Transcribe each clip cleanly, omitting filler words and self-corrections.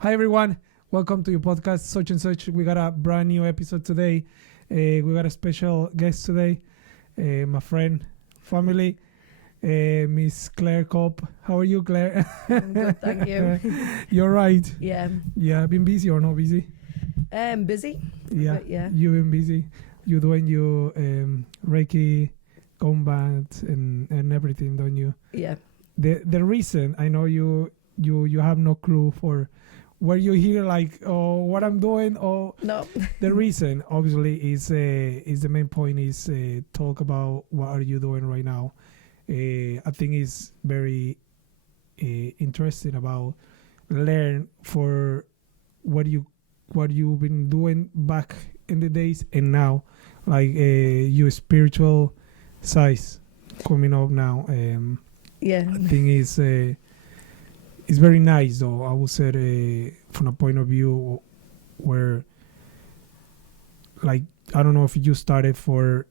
Hi everyone, welcome to your podcast Such and Such. We got a brand new episode today. We got a special guest today, my friend, family, Miss Claire Cobb. How are you, Claire? I'm good, thank you. You're right. Yeah. Yeah, been busy or not busy? Busy. Yeah, But yeah. you've been busy. You doing your Reiki, combat, and everything, don't you? Yeah. The reason I know you have no clue for where you hear like what I'm doing or No. the reason obviously is the main point is talk about what are you doing right now. I think it's very interesting about learn for what you've been doing back in the days and now, like your spiritual size coming up now. Yeah. I think it's very nice, though. I would say from a point of view where, like, I don't know if you started for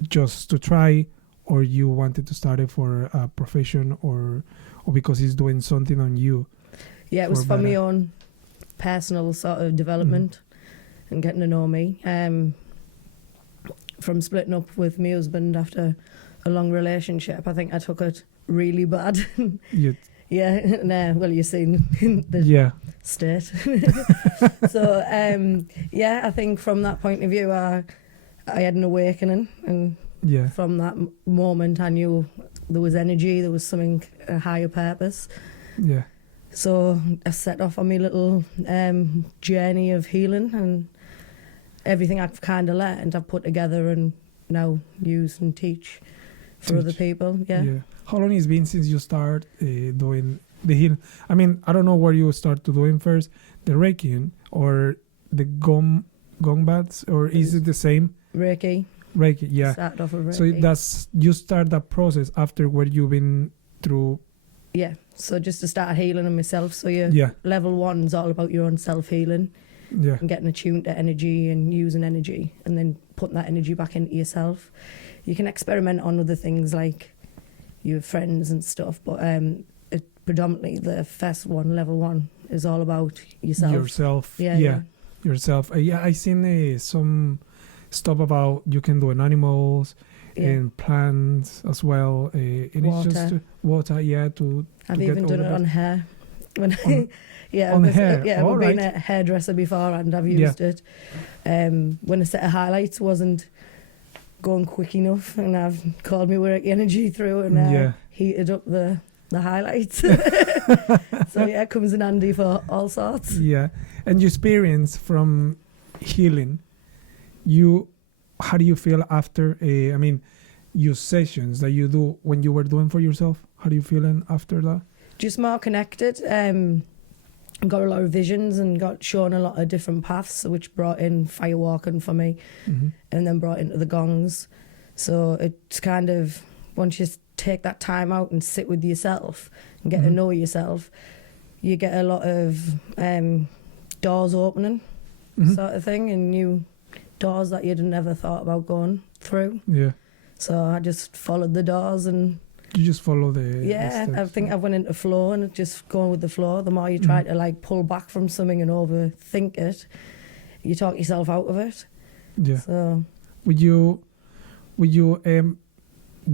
just to try, or you wanted to start it for a profession, or because it's doing something on you. Yeah, it was for my better. own personal sort of development and getting to know me. From splitting up with my husband after a long relationship, I think I took it really bad. You, Yeah, well, you've seen the yeah, state. So, yeah, I think from that point of view, I had an awakening, and yeah, from that moment, I knew there was energy, there was something, a higher purpose. yeah, So I set off on my little journey of healing, and everything I've kind of learned, I've put together and now use and teach for other Teach. people. Yeah. How long it's been since you start doing the healing? I mean, I don't know where you start to doing first, the Reiki or the gong baths, or is it the same? Reiki. Reiki, yeah. Started off with Reiki. So that's you start that process after what you've been through. Yeah. So just to start healing on myself. So Yeah, level 1's all about your own self-healing yeah, and getting attuned to energy and using energy and then putting that energy back into yourself. You can experiment on other things like your friends and stuff, but predominantly the first one, level 1, is all about yourself. yourself. Yeah. Yourself. Yeah, I seen some stuff about you can do in animals Yeah. and plants as well. And it's just water. Yeah, to I've get even all done the it on hair. When On- yeah, on because, hair, yeah, all I've been right. a hairdresser before and I've used it. When a set of highlights wasn't going quick enough, and I've called my work energy through and Yeah. heated up the highlights. So yeah, it comes in handy for all sorts. Yeah, and your experience from healing, how do you feel after? I mean, your sessions that you do when you were doing for yourself. How do you feeling after that? Just more connected. Got a lot of visions and got shown a lot of different paths, which brought in firewalking for me, Mm-hmm. and then brought into the gongs. So it's kind of, once you take that time out and sit with yourself and get to know yourself, you get a lot of doors opening, sort of thing, and new doors that you'd never thought about going through. Yeah, So I just followed the doors, and you just follow the yeah, steps. I think I went into flow and just going with the flow. The more you try to like pull back from something and overthink it, you talk yourself out of it. Yeah. So Would you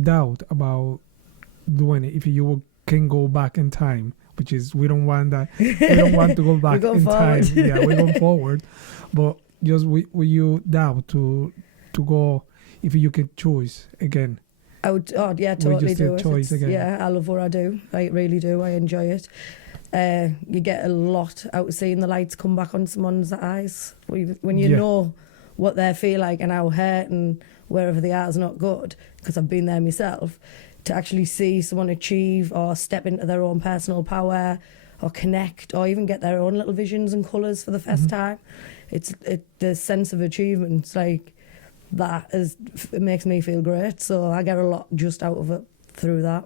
doubt about doing it if you can go back in time? Which is we don't want that. We don't want to go back going in forward. time. Yeah, we're going forward. But just will you doubt to go if you can choose again? I would, yeah, We totally just do did it. choice again. Yeah, I love what I do. I really do. I enjoy it. You get a lot out of seeing the lights come back on someone's eyes. When you Yeah. know what they feel like and how hurt and wherever they are is not good, because I've been there myself, to actually see someone achieve or step into their own personal power or connect or even get their own little visions and colours for the first time. It's the sense of achievement. It's like, it makes me feel great. So I get a lot just out of it through that.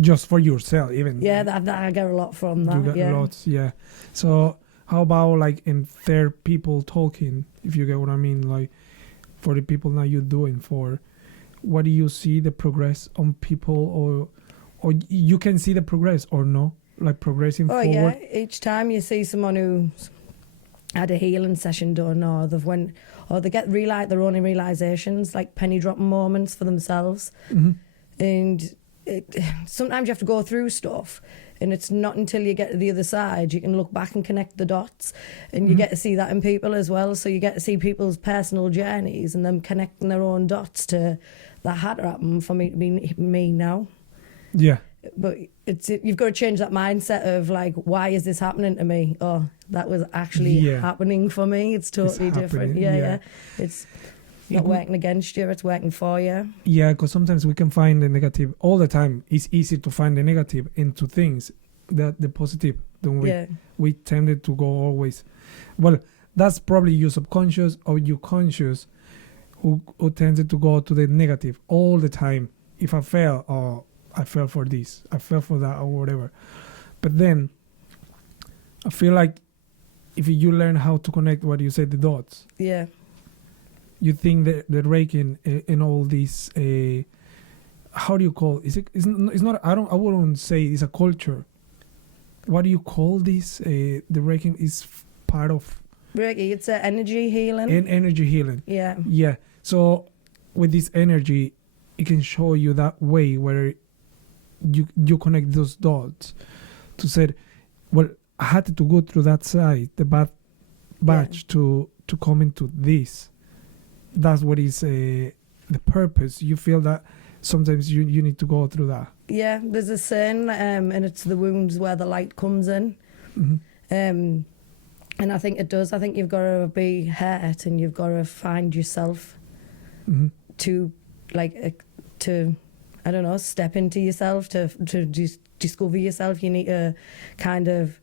Just for yourself, even. Yeah, that I get a lot from that. You get yeah. lots, yeah. So how about like in third people talking, if you get what I mean, like for the people that you're doing for, what do you see the progress on people, or you can see the progress or no? like progressing Oh forward? yeah, each time you see someone who's had a healing session done, or they get their own realizations, like penny dropping moments for themselves. Hmm. And sometimes you have to go through stuff, and it's not until you get to the other side you can look back and connect the dots, and you get to see that in people as well. So you get to see people's personal journeys and them connecting their own dots to that had to happen for me to be me now. Yeah. But you've got to change that mindset of like, why is this happening to me? Oh, that was actually happening for me. It's totally different. Yeah. It's not working against you, it's working for you. Yeah, because sometimes we can find the negative all the time. It's easy to find the negative into things, that the positive, don't we? Yeah. We tended to go always. Well, that's probably your subconscious or your conscious who tended to go to the negative all the time. If I fail, or I fell for this, I fell for that, or whatever. But then I feel like if you learn how to connect what you said, the dots, Yeah. you think that the Reiki in all these, how do you call it? It's not, I wouldn't say it's a culture. What do you call this? The Reiki is part of Reiki, it's energy healing. energy healing. Yeah. Yeah. So with this energy, it can show you that way where you connect those dots to say, well, I had to go through that side, the bad batch, to come into this. That's what is the purpose. You feel that sometimes you need to go through that. Yeah, there's a saying, and it's the wounds where the light comes in. Mm-hmm. And I think it does. I think you've got to be hurt, and you've got to find yourself to I don't know, step into yourself, to discover yourself. You need to kind of,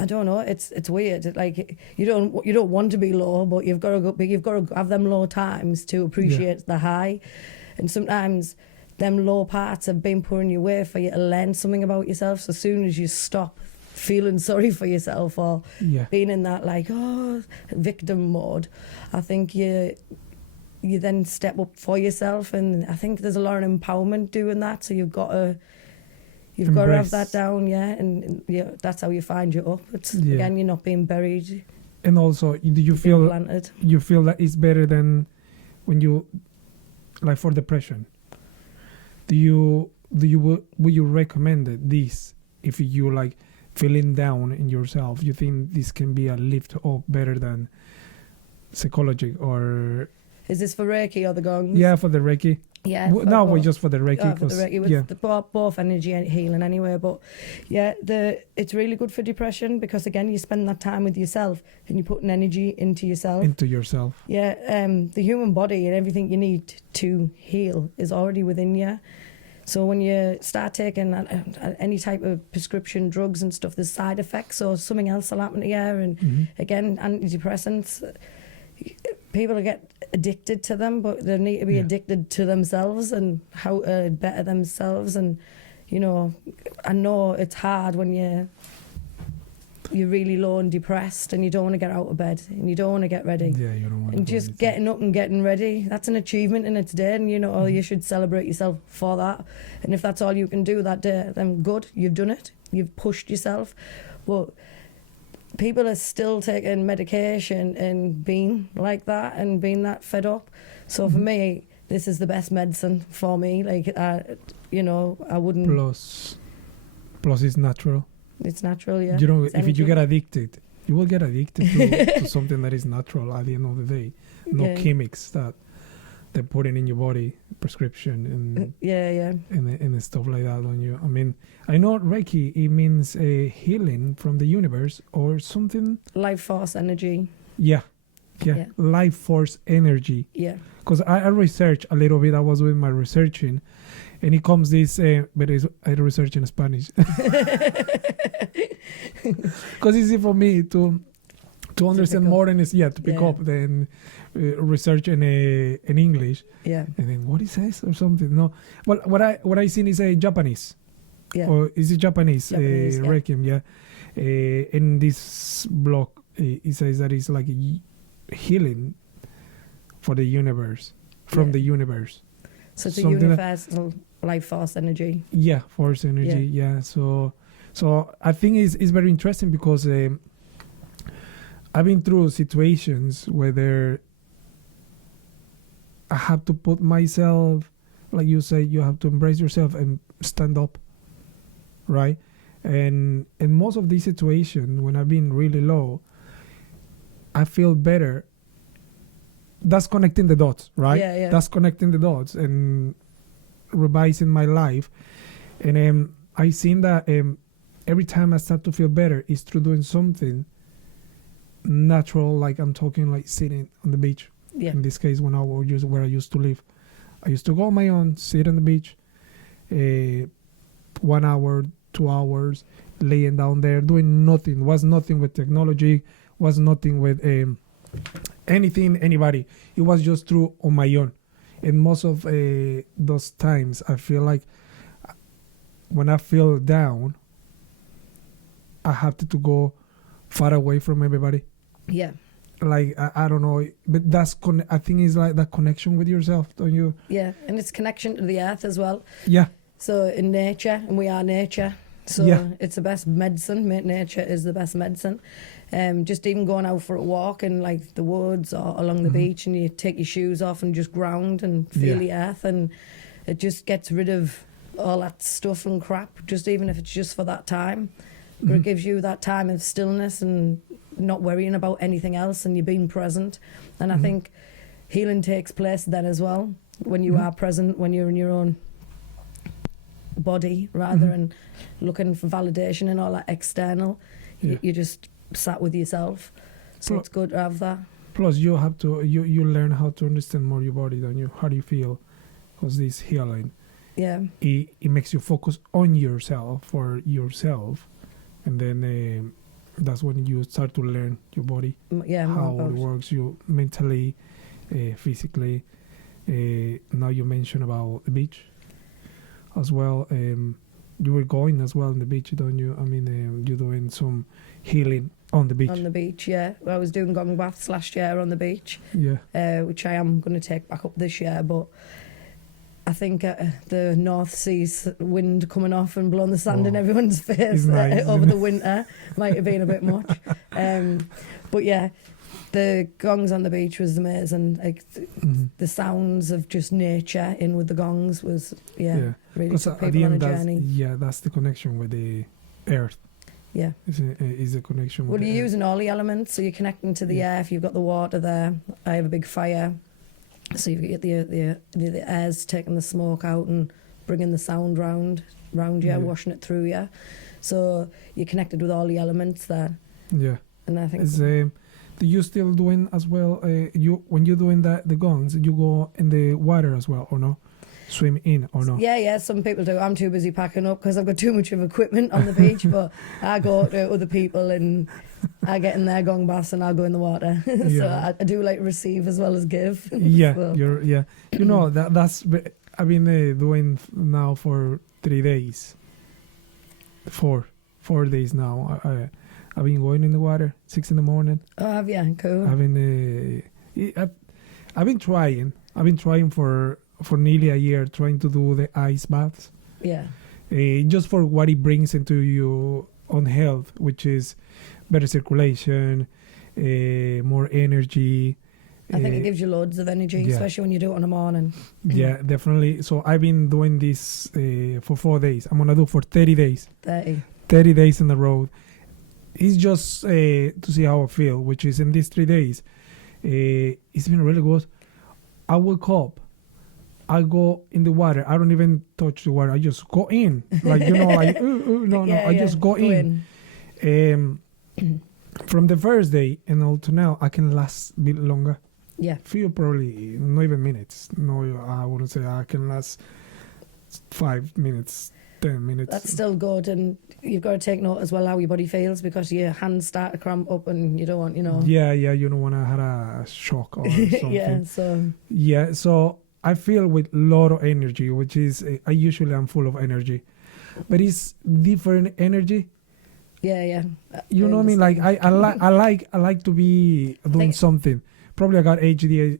I don't know, it's weird. Like you don't want to be low, but you've got to have them low times to appreciate the high. And sometimes them low parts have been pulling you away for you to learn something about yourself. So as soon as you stop feeling sorry for yourself or being in that like victim mode, I think you then step up for yourself, and I think there's a lot of empowerment doing that. So you've got to have that down, and that's how you find you up. It's again, you're not being buried. And also, do you feel that it's better than when you, like for depression? Would you recommend this if you like feeling down in yourself? You think this can be a lift up better than psychology or? Is this for Reiki or the gongs? Yeah, for the Reiki. Yeah. No, we're just for the Reiki. For the Reiki, both energy and healing anyway. But yeah, it's really good for depression because again, you spend that time with yourself and you put an energy into yourself. Yeah. The human body and everything you need to heal is already within you. So when you start taking any type of prescription drugs and stuff, there's side effects or something else will happen to you. And again, antidepressants, people get addicted to them, but they need to be addicted to themselves and how to better themselves. And you know, I know it's hard when you're really low and depressed and you don't want to get out of bed and you don't want to get ready. Yeah, you don't want to. And just getting up and getting ready, that's an achievement in its day, and you know, you should celebrate yourself for that. And if that's all you can do that day, then good, you've done it, you've pushed yourself. But people are still taking medication and being like that and being that fed up. So for me, this is the best medicine for me. Like, I wouldn't. Plus it's natural. It's natural, yeah. You know, if you get addicted, you will get addicted to something that is natural at the end of the day. No chemics that they're putting in your body, prescription and stuff like that on you. I mean, I know Reiki, it means a healing from the universe or something. Life force energy. Yeah. Life force energy. Yeah. Because I researched a little bit. I was with my researching, and it comes this, but I research in Spanish. Because it's easy for me to understand more than to pick up than research in English. Yeah. And then what it says or something. No. Well, what I seen is Japanese. Yeah. Or is it Japanese? Japanese, Reiki, yeah. In this blog, it says that it's like healing for the universe, from the universe. So it's a universal life force energy. Yeah, force energy. Yeah. So I think it's very interesting because I've been through situations where I have to put myself, like you say, you have to embrace yourself and stand up, right? And in most of these situations, when I've been really low, I feel better. That's connecting the dots, right? Yeah. That's connecting the dots and revising my life. And I seen that every time I start to feel better, it's through doing something natural, like I'm talking like sitting on the beach. Yeah. In this case, when I was where I used to live, I used to go on my own, sit on the beach, 1 hour, 2 hours, laying down there, doing nothing. Was nothing with technology, was nothing with anything, anybody. It was just through on my own. And most of those times, I feel like when I feel down, I have to go far away from everybody. Yeah. Like I don't know, but that's I think it's like that connection with yourself, don't you? Yeah, and it's connection to the earth as well. Yeah. So in nature, and we are nature. So it's the best medicine. Nature is the best medicine. Just even going out for a walk in like the woods or along the beach, and you take your shoes off and just ground and feel the earth, and it just gets rid of all that stuff and crap. Just even if it's just for that time, but it gives you that time of stillness and not worrying about anything else, and you're being present. And I think healing takes place then as well, when you are present, when you're in your own body, rather than looking for validation and all that external. You just sat with yourself. So it's good to have that. Plus, you have to you learn how to understand more your body, don't you? How do you feel? Because this healing, it makes you focus on yourself, for yourself, and then that's when you start to learn your body, how it works, you mentally, physically. Now you mentioned about the beach as well. You were going as well on the beach, don't you? I mean, you're doing some healing on the beach. On the beach, yeah. I was doing gong baths last year on the beach, which I am going to take back up this year, but I think the North Sea's wind coming off and blowing the sand in everyone's face nice, over the winter might have been a bit much. But yeah, the gongs on the beach was amazing. Like the sounds of just nature in with the gongs was really took people on a journey. That's the connection with the earth. Yeah, is a connection. Well, with you're the using all the elements, so you're connecting to the earth. You've got the water there. I have a big fire. So you get the airs taking the smoke out and bringing the sound round you, washing it through you. So you're connected with all the elements there. Yeah. And I think do you still doing as well? You when you're doing the gongs, you go in the water as well, or no? Swim in or no? Yeah. Some people do. I'm too busy packing up because I've got too much of equipment on the beach. But I go to other people and I get in their gong baths and I'll go in the water. So I do like receive as well as give. Yeah, so. You know that's I've been doing now for 3 days. 4 days now. I've been going in the water 6 in the morning. Oh, have you? Cool. I've been trying for nearly a year, trying to do the ice baths. Yeah. Just for what it brings into your own health, which is better circulation, more energy. I think it gives you loads of energy, especially when you do it in the morning. Yeah, definitely. So I've been doing this for 4 days. I'm going to do for 30 days. 30 days in a row. It's just to see how I feel, which is in these 3 days. It's been really good. I wake up. I go in the water. I don't even touch the water. I just go in. Like, I just go in. From the first day and until now, I can last a bit longer. Yeah. Few probably not even minutes. No, I wouldn't say I can last 5 minutes, 10 minutes. That's still good, and you've got to take note as well how your body feels, because your hands start to cramp up and you don't want, Yeah, you don't want to have a shock or something. So I feel with a lot of energy, which is I usually am full of energy, but it's different energy. Yeah. You know what I mean? Like I like to be doing something. Probably I got ADHD.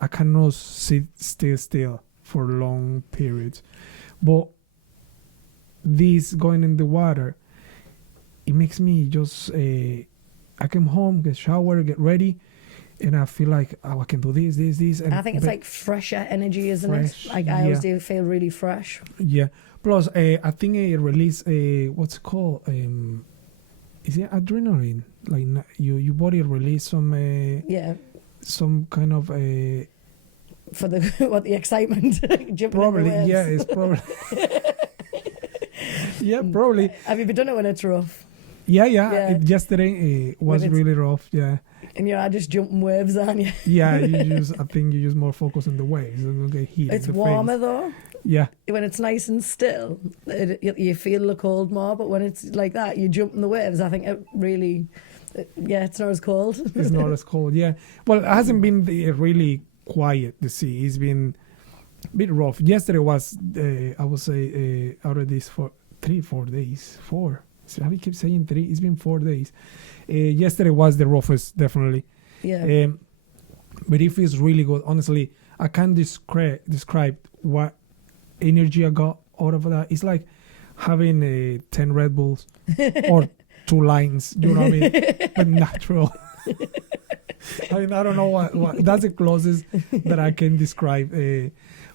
I cannot sit still for long periods. But this going in the water, it makes me just I come home, get shower, get ready, and I feel like, oh, I can do this, and I think it's like fresher energy, isn't fresh, it? Like I always do feel really fresh. yeah. Plus, I think it release what's it called? Is it adrenaline? Like your body release some Yeah, some kind of for the what the excitement jumping probably, in the waves. yeah, it's probably yeah, probably. Have you been done it when it's rough? Yeah. Yeah. Yesterday was When it's- really rough. Yeah, And you're just jumping waves, aren't you? yeah. I think you use more focus on the waves and don't get hit. It's in the warmer face. though. Yeah, When it's nice and still, you feel the cold more. But when it's like that, you jump in the waves. I think it really, it's not as cold. it's not as cold. Yeah. Well, it hasn't been really quiet. The sea. It's been a bit rough. Yesterday was, I would say, out of these 4 days. 4. So how we keep saying 3? It's been 4 days. Yesterday was the roughest, definitely. Yeah. But it feels really good. Honestly, I can't describe what energy I got out of that. It's like having 10 Red Bulls or 2 lines. You know what I mean? But natural. I mean, I don't know what that's the closest that I can describe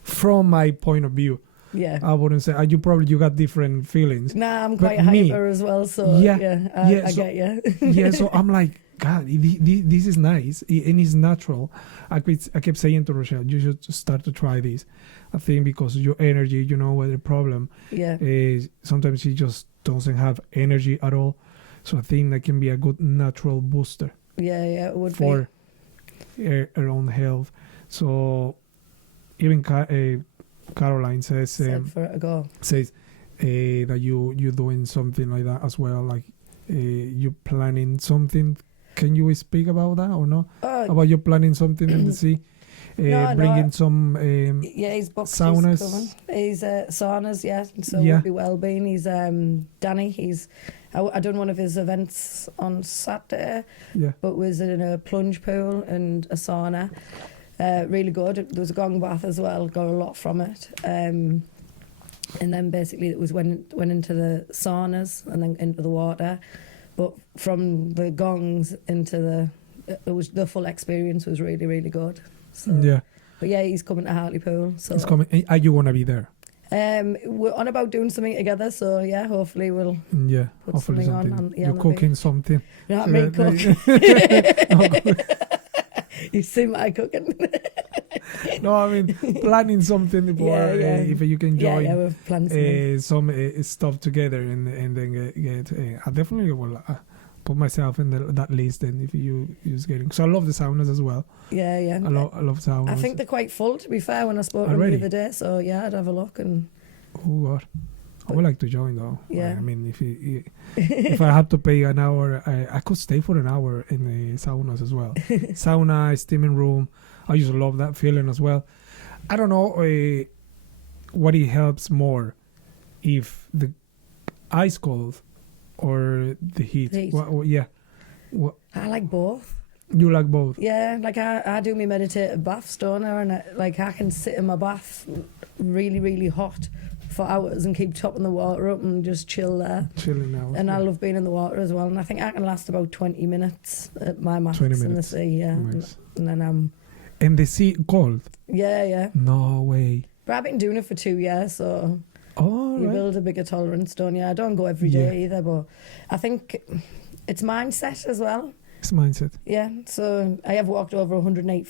from my point of view. Yeah. I wouldn't say you got different feelings. Nah, I'm But quite me- hyper as well, so Yeah, I so- get you. Yeah, so I'm like, God, this is nice and it's natural. I kept saying to Rochelle, you should start to try this. I think because your energy, what the problem Yeah. is. Sometimes she just doesn't have energy at all. So I think that can be a good natural booster Yeah, it would for her own health. So even Caroline says said for it to go. that you doing something like that as well, like you planning something. Can you speak about that or no? About you planning something in the sea? No, bringing some Yeah, he's booked saunas. He's coming. He's saunas, yeah. So Yeah. we'll be well-being. He's Danny. I done one of his events on Saturday, yeah, but was in a plunge pool and a sauna. Really good. There was a gong bath as well. Got a lot from it. And then basically it was went into the saunas and then into the water. But from the gongs into the full experience was really, really good. So, yeah. But yeah, he's coming to Hartlepool. So It's coming. Are you gonna be there? we're on about doing something together. So yeah, hopefully we'll Yeah, put hopefully something on. something. Yeah, You're cooking something. Not So me that- cook. You see my cooking. No, I mean planning something for Yeah. if you can Yeah, join we've planned something. some stuff together and then get. I definitely will put myself in that list. Then if you use getting, so I love the saunas as well. Yeah. I love saunas. I think they're quite full, to be fair, when I spoke to them Already? the other day. So yeah, I'd have a look and Oh God, I would like to join though. Yeah. I mean, if I had to pay an hour, I could stay for an hour in the saunas as well. Sauna, steaming room. I just love that feeling as well. I don't know what it helps more, if the ice cold or the heat. Heat. Yeah. I like both. You like both? Yeah, like I do my meditative baths, don't I? And I can sit in my bath really, really hot for hours and keep topping the water up and just chill there. Chilling now. And I love being in the water as well. And I think I can last about 20 minutes at my max 20 in the minutes. sea. Yeah, Nice. and then I'm And the sea cold? yeah. No way. But I've been doing it for 2 years, so Oh, you right. build a bigger tolerance, don't you? I don't go every day either, but I think it's mindset as well. It's mindset. Yeah, so I have walked over 108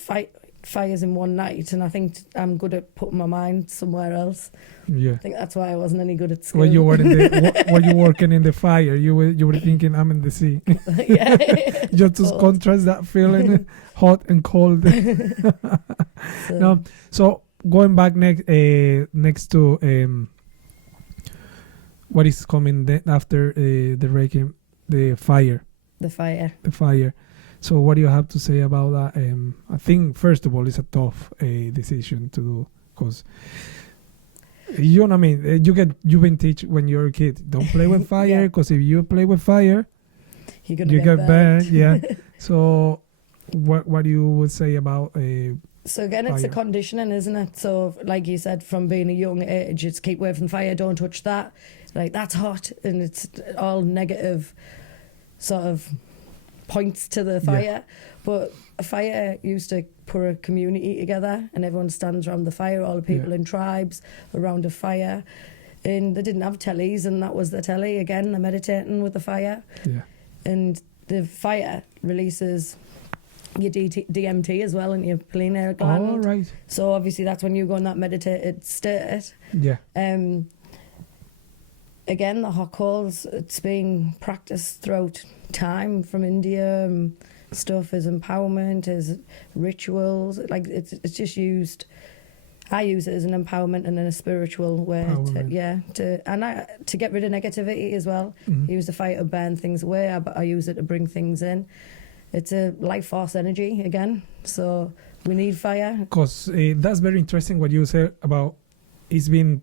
fires in one night, and I think I'm good at putting my mind somewhere else. Yeah. I think that's why I wasn't any good at school. When you were when you working in the fire, you were thinking I'm in the sea. Yeah. Just to Cold. contrast that feeling, hot and cold. So, No, so going back next to what is coming after the Reiki, the fire. the fire. The fire. So what do you have to say about that? I think first of all, it's a tough decision to do, because you know what I mean. You've been teach when you're a kid, don't play with fire, Yeah. because if you play with fire, You're gonna you get get burned. burned. Yeah. So what you would say about So again, it's a fire. conditioning, isn't it? So, like you said, from being a young age, it's keep away from fire, don't touch that. Like, that's hot, and it's all negative sort of points to the fire. But a fire used to put a community together, and everyone stands around the fire, all the people in tribes around a fire. And they didn't have tellies, and that was the telly. Again, they're meditating with the fire. Yeah. And the fire releases your DMT as well in your pineal gland. Oh, right. So obviously that's when you go in that meditated state. Yeah. Again, the hot coals, it's been practiced throughout time from India. Stuff as empowerment, as rituals. Like it's just used. I use it as an empowerment and in a spiritual way. To get rid of negativity as well. Mm-hmm. I use the fire to burn things away, but I use it to bring things in. It's a life force energy again, so we need fire. Because that's very interesting what you said about it's been,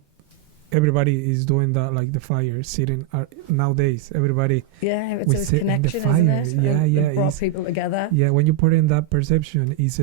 everybody is doing that, like the fire, sitting nowadays, everybody. Yeah, it's a sit in the connection, fire. isn't it? Yeah, And yeah. it brought people together. Yeah, when you put in that perception, it's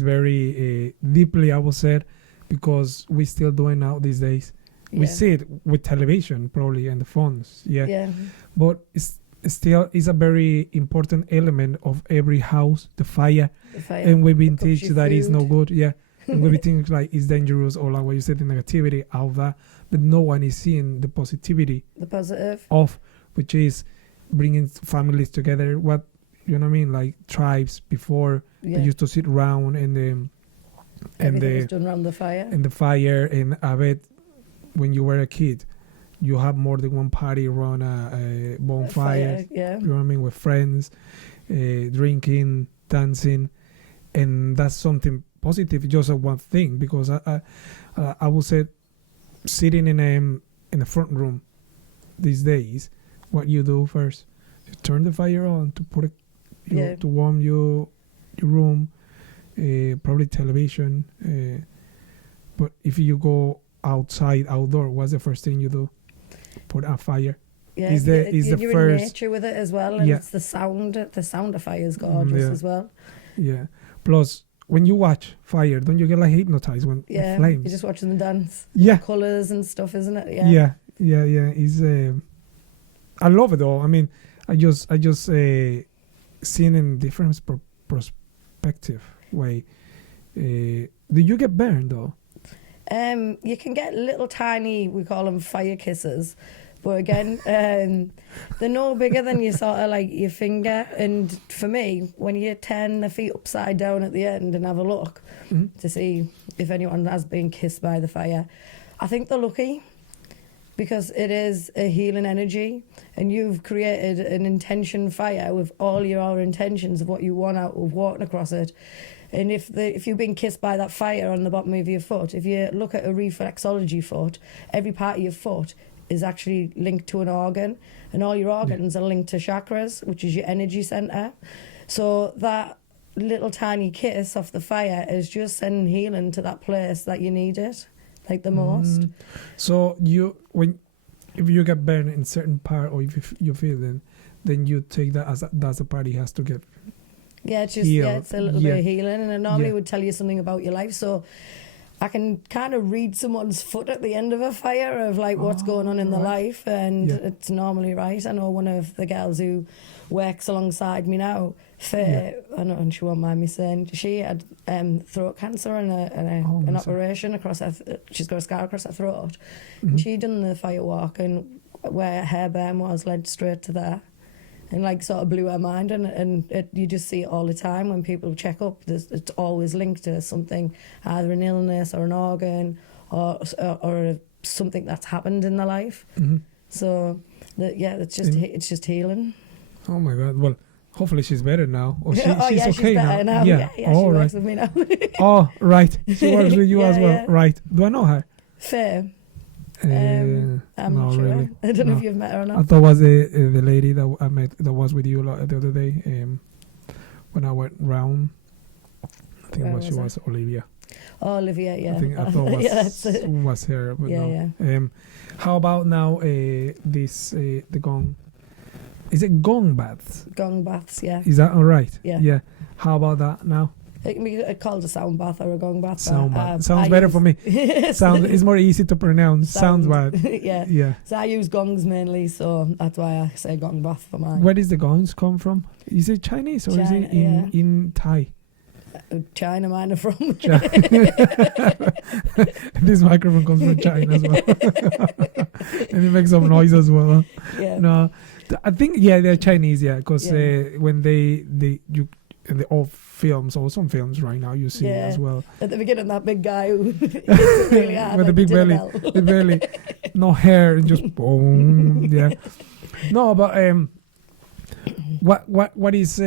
very deeply, I would say, because we're still doing now these days. We see it with television probably and the phones. Yeah. But it's still is a very important element of every house, the fire. And we've been taught that it's no good. Yeah. And we've been thinking like it's dangerous, or like what you said, the negativity out of that. But no one is seeing the positivity. The positive. Of, which is bringing families together. What, you know what I mean? Like tribes before, they used to sit around Everything was done around the fire. And the fire, and I bet when you were a kid, you have more than one party around a bonfire. You know what I mean? With friends, drinking, dancing, and that's something positive. Just one thing, because I would say sitting in the front room these days, what you do first, you turn the fire on to put it to warm your room, probably television. But if you go outdoor, what's the first thing you do? Put a fire. Yeah, you're in nature with it as well, and it's the sound. The sound of fire is gorgeous as well. Yeah. Plus, when you watch fire, don't you get like hypnotized when it flames? You're just watching them dance. Yeah. The colours and stuff, isn't it? Yeah. It's I love it though. I mean, I just seen in different perspective way. Do you get burned though? You can get little tiny, we call them fire kisses, but again, they're no bigger than your sort of like your finger. And for me, when you turn the feet upside down at the end and have a look to see if anyone has been kissed by the fire, I think they're lucky, because it is a healing energy, and you've created an intention fire with all your intentions of what you want out of walking across it. And if you've been kissed by that fire on the bottom of your foot, if you look at a reflexology foot, every part of your foot is actually linked to an organ, and all your organs are linked to chakras, which is your energy centre. So that little tiny kiss off the fire is just sending healing to that place that you need it, like the most. So if you get burned in certain part, or if you feel it, then you take that as that's a part has to get. Yeah, it's just it's a little bit of healing, and it normally would tell you something about your life. So I can kind of read someone's foot at the end of a fire of like what's going on in their life, and it's normally right. I know one of the girls who works alongside me now, Faye, I know, and she won't mind me saying, she had throat cancer and an operation across her. She's got a scar across her throat, and she done the fire walk, and where her burn was led straight to there. And like sort of blew her mind, and you just see it all the time when people check up. It's always linked to something, either an illness or an organ or something that's happened in their life. So it's just healing. Oh my God! Well, hopefully she's better now. Or she's okay she's better now. Yeah, she works with me now. Oh right, she works with you as well. Yeah. Right? Do I know her? Fair. I'm not sure. Really. I don't know if you've met her or not. I thought it was the lady that I met that was with you the other day when I went round. I think she was Olivia. Oh, Olivia, yeah. I thought was her. But no. How about now this the gong? Is it gong baths? Gong baths, yeah. Is that all right? Yeah. How about that now? It can be called a sound bath or a gong bath. Sound bath. Sounds better for me. Sound is more easy to pronounce. Sounds bath. Yeah. Yeah. So I use gongs mainly, so that's why I say gong bath for mine. Where does the gongs come from? Is it Chinese or is it in Thai? China, mine are from. This microphone comes from China as well. And it makes some noise as well. Yeah. No, I think they're Chinese, because when you in the old films or some films right now you see as well. At the beginning, that big guy who really hard, with like a big belly, no hair, and just boom. Yeah. No, but what is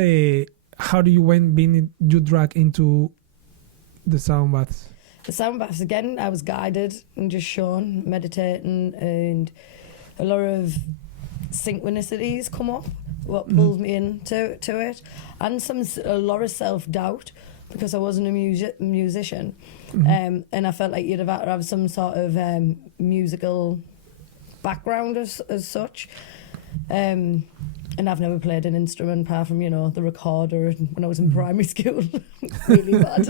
how do you drag into the sound baths? The sound baths, again, I was guided and just shown, meditating, and a lot of synchronicities come up, what pulls me into it, and a lot of self-doubt, because I wasn't a musician, and I felt like you'd have to have some sort of musical background as such. And I've never played an instrument apart from, the recorder when I was in primary school. Really bad.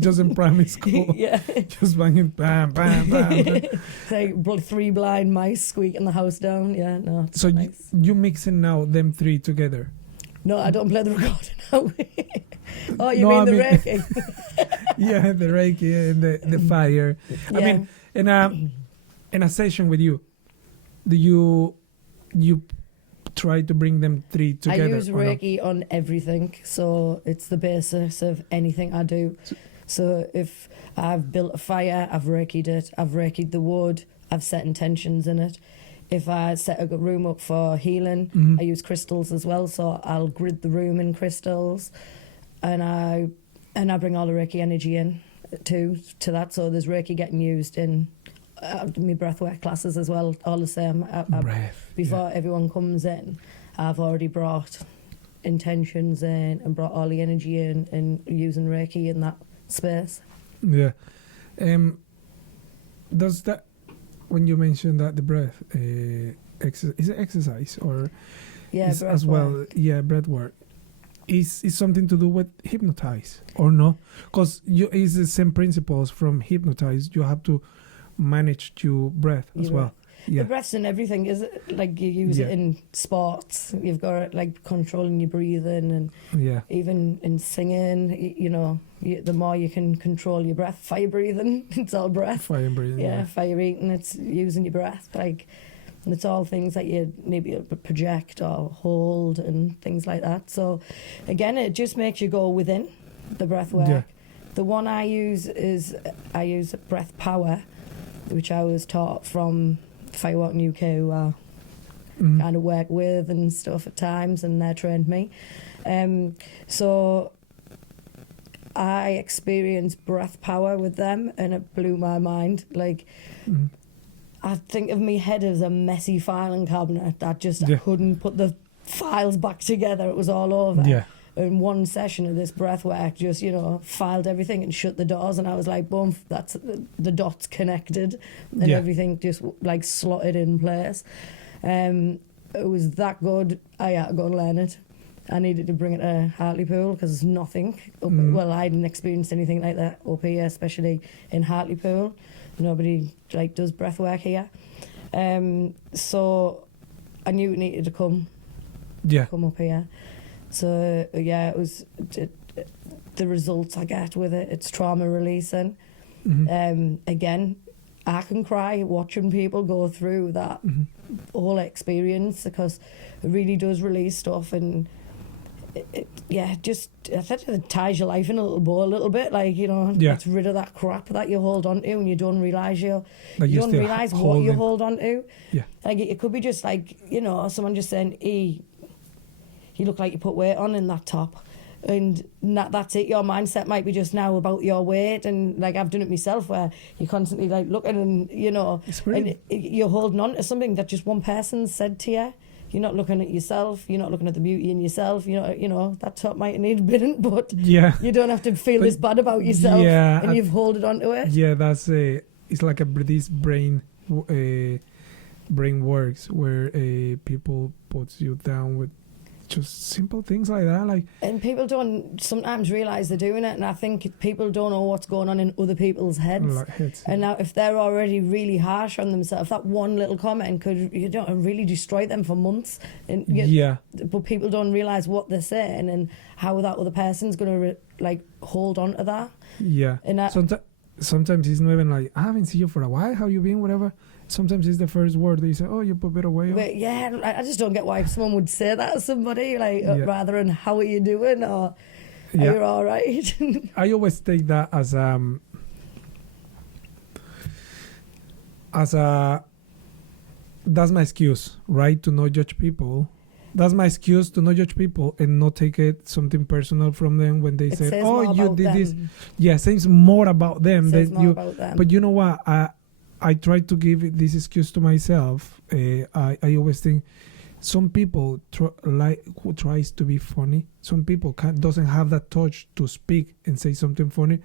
just in primary school. Yeah. Just banging bam, bam, bam. It's like 3 blind mice squeaking the house down. Yeah, no. So nice. you mixing now them 3 together? No, I don't play the recorder now. Oh, you mean the Reiki? Yeah, the Reiki and the fire. Yeah. I mean, in a session with you, do you try to bring them 3 together? I use Reiki on everything, so it's the basis of anything I do. So if I've built a fire, I've Reiki'd it, I've Reiki'd the wood, I've set intentions in it. If I set a room up for healing, I use crystals as well, so I'll grid the room in crystals, and I bring all the Reiki energy in to that. So there's Reiki getting used in my breathwork classes as well, all the same. Before everyone comes in, I've already brought intentions in and brought all the energy in and using Reiki in that space. Yeah. Does that, when you mentioned that the breath, is it exercise or is as well? Yeah, breath work. Is something to do with hypnotize or no? Because it's the same principles from hypnotize. You have to manage your breath as well. Yeah. The breath's in everything, is it? Like you use it in sports. You've got it like controlling your breathing, and even in singing. The more you can control your breath, fire breathing, it's all breath. Fire breathing. Yeah, fire eating, it's using your breath. Like, and it's all things that you maybe project or hold and things like that. So, again, it just makes you go within the breath work. Yeah. The one I use breath power, which I was taught from Firewalking UK, who I kind of work with and stuff at times, and they trained me. So I experienced breath power with them, and it blew my mind. Like, I think of me head as a messy filing cabinet that just I couldn't put the files back together. It was all over. Yeah. In one session of this breath work, just, filed everything and shut the doors, and I was like, boom, that's the dots connected, and everything just like slotted in place. It was that good. I had to go and learn it. I needed to bring it to Hartlepool because there's nothing. Well, I hadn't experienced anything like that up here, especially in Hartlepool. Nobody does breath work here. So I knew it needed to come up here. So it was the results I get with it. It's trauma releasing. Again, I can cry watching people go through that whole experience, because it really does release stuff, and I think it ties your life in a little bow a little bit. It's rid of that crap that you hold on to, and you don't realise you don't realise what you hold on to. Yeah. Like, it could be just someone just saying, "Hey, you look like you put weight on in that top," and that's it. Your mindset might be just now about your weight, and I've done it myself, where you're constantly looking and and you're holding on to something that just one person said to you. You're not looking at yourself. You're not looking at the beauty in yourself. That top might need bidding, but you don't have to feel this bad about yourself. Yeah, and you've holded on to it. Yeah, that's it's like this brain works, where people puts you down with just simple things like that. Like, and people don't sometimes realise they're doing it, and I think people don't know what's going on in other people's heads. And now if they're already really harsh on themselves, that one little comment could really destroy them for months. And but people don't realise what they're saying and how that other person's going to hold on to that. Yeah. And sometimes it's not even like, I haven't seen you for a while, how you been, whatever. Sometimes it's the first word they say, oh, you put it away. But yeah, I just don't get why someone would say that to somebody, rather than how are you doing, or are you all right? I always take that as that's my excuse, right? To not judge people. That's my excuse to not judge people and not take it something personal from them when they say, oh, you did this. Yeah, it says more about them than you. But you know what? I try to give this excuse to myself. I always think some people who tries to be funny. Some people doesn't have that touch to speak and say something funny.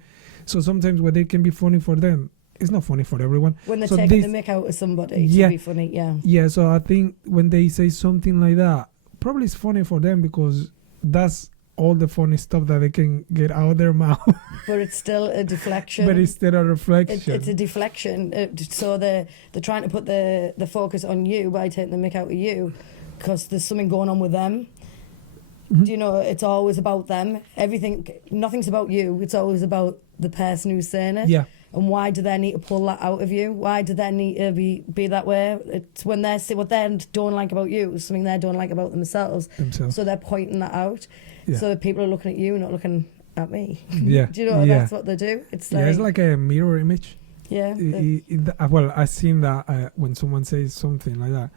So sometimes when they can be funny for them, it's not funny for everyone. When they're taking the mick out of somebody to be funny, Yeah, so I think when they say something like that, probably it's funny for them because that's all the funny stuff that they can get out of their mouth. But it's still a deflection. But it's still a reflection. It's a deflection. So they're trying to put the focus on you by taking the mick out of you because there's something going on with them. Mm-hmm. Do you know, it's always about them. Nothing's about you. It's always about the person who's saying it. Yeah. And why do they need to pull that out of you? Why do they need to be that way? It's when they say what they don't like about you is something they don't like about themselves. So they're pointing that out. Yeah. So that people are looking at you, not looking at me. Yeah. Do you know that's what they do? It's like a mirror image. Yeah. Well, I've seen that when someone says something like that,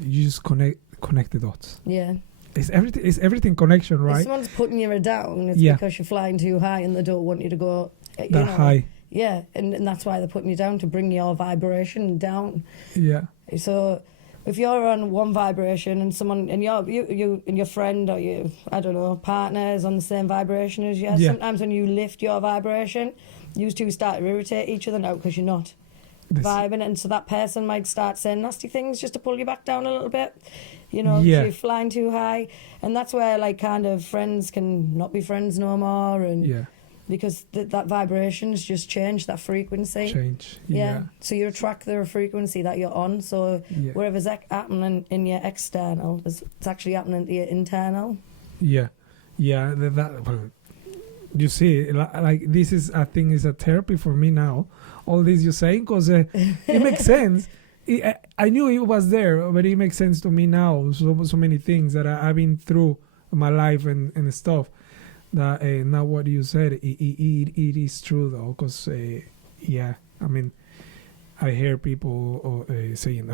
you just connect the dots. Yeah. It's everything connection, right? If someone's putting you down, it's because you're flying too high and they don't want you to go high. Yeah, and that's why they're putting you down, to bring your vibration down. Yeah. So if you're on one vibration and someone and you and your friend or your partner is on the same vibration as you, sometimes when you lift your vibration, you two start to irritate each other now because you're not vibing, and so that person might start saying nasty things just to pull you back down a little bit. You know, you're flying too high, and that's where kind of friends can not be friends no more, and because that vibration's just changed, that frequency. Yeah. So you attract the frequency that you're on. So whatever's happening in your external, it's actually happening to your internal. Yeah. You see, like this is, I think, is a therapy for me now. All this you're saying, because it makes sense. I knew it was there, but it makes sense to me now. So many things that I've been through in my life and stuff. That now what you said, it is true though, because I mean, I hear people saying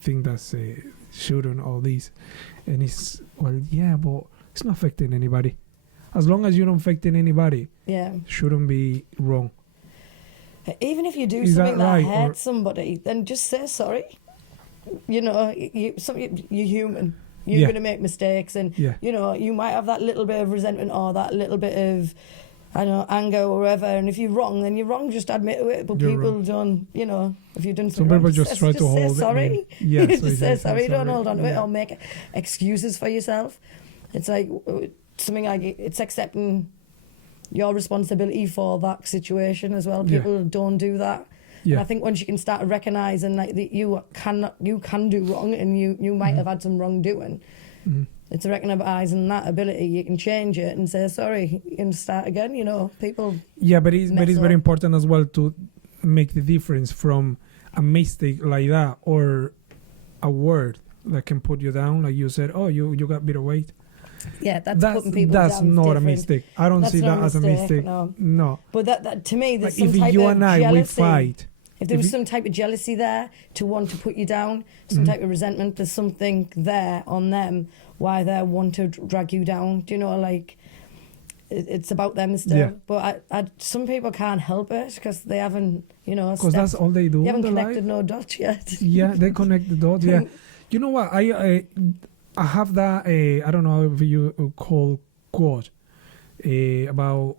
think that's shouldn't all these, and it's but it's not affecting anybody. As long as you don't affecting anybody, shouldn't be wrong. Even if you do something that hurts somebody, then just say sorry. You know, you're human. You're going to make mistakes, and you know, you might have that little bit of resentment or that little bit of, anger or whatever. And if you're wrong, then you're wrong. Just admit to it. But people don't, you know, if you've done something wrong, just try to hold sorry. Just say sorry. Don't hold on to it or make excuses for yourself. It's like something like it's accepting your responsibility for that situation as well. People don't do that. Yeah. And I think once you can start recognising that you can do wrong, and you might have had some wrongdoing, it's recognising that ability. You can change it and say sorry and start again. You know, people. Yeah, but it's very important as well to make the difference from a mistake like that or a word that can put you down. Like you said, oh, you got a bit of weight. Yeah, that's putting people down. That's not a mistake. I don't see that as a mistake. No. But that to me, there's some type of jealousy. If you and I, we fight. If there was some type of jealousy there to want to put you down, some type of resentment, there's something there on them why they want to drag you down. Do you know, like, it's about them still. Yeah. But some people can't help it because they haven't, because that's all they do. They haven't connected no dots yet. Yeah, they connect the dots, yeah. You know what, I have that, I don't know if you call quote about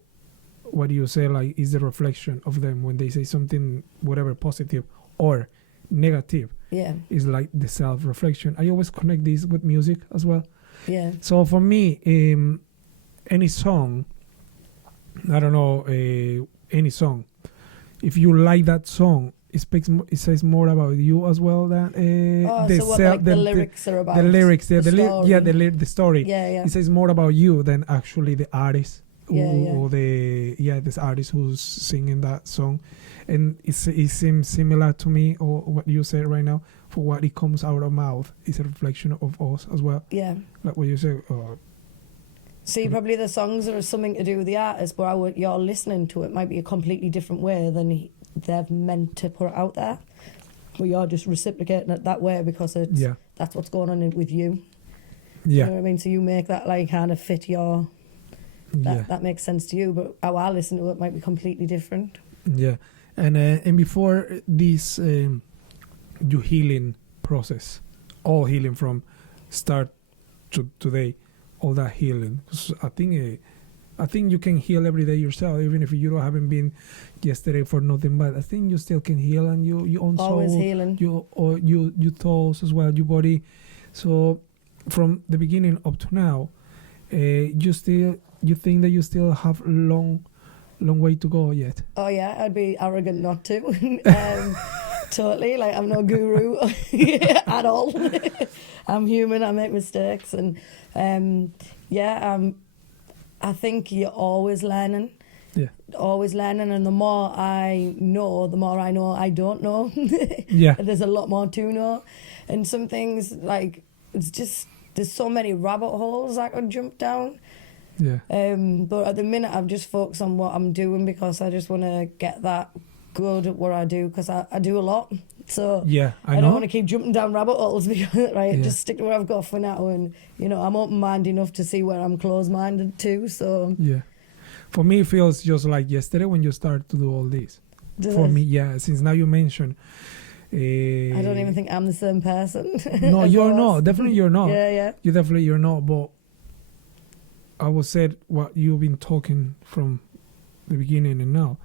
what do you say, like, is the reflection of them when they say something, whatever, positive or negative. Yeah. Is like the self-reflection. I always connect this with music as well. Yeah. So for me, any song, I don't know, any song, if you like that song, it says more about you as well than So what, like the lyrics are about? The lyrics, yeah, story. the story. Yeah, yeah. It says more about you than actually the artist. Yeah, yeah. Or this artist who's singing that song, and it seems similar to me, or what you said right now. For what it comes out of mouth is a reflection of us as well. Yeah. Like what you said. See, probably the songs are something to do with the artist, but how you're listening to it might be a completely different way than they've meant to put it out there. But you're just reciprocating it that way because that's what's going on with you. Yeah. You know what I mean? So you make that like kind of fit your. That makes sense to you, but how I listen to it might be completely different. Yeah, and before this, your healing process, all healing from start to today, all that healing. 'Cause I think you can heal every day yourself, even if you haven't been yesterday for nothing. But I think you still can heal, and your own soul, always healing. Your thoughts as well, your body. So from the beginning up to now, you think that you still have long way to go yet? Oh yeah, I'd be arrogant not to. Totally, like I'm no guru at all. I'm human, I make mistakes, and I think you're always learning. Yeah. Always learning, and the more I know, the more I know I don't know. Yeah. There's a lot more to know. And some things, like, it's just, there's so many rabbit holes I could jump down. Yeah. But at the minute, I'm just focused on what I'm doing because I just want to get that good at what I do because I do a lot. So yeah, I don't want to keep jumping down rabbit holes, because, right? Yeah. Just stick to where I've got for now. And, you know, I'm open-minded enough to see where I'm closed-minded too. So yeah. For me, it feels just like yesterday when you start to do all this. For me, yeah, since now you mentioned... I don't even think I'm the same person. No, you're not. Definitely you're not. Yeah. You're not. But I was said what you've been talking from the beginning and now.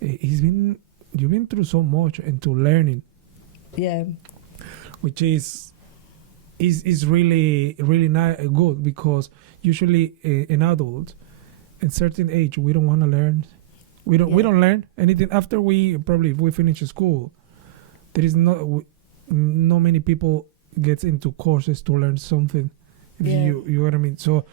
You've been through so much and to learning. Yeah. Which is really, really good because usually an adult at certain age we don't want to learn. We don't learn anything after if we finish school. There is no many people gets into courses to learn something. You know what I mean? So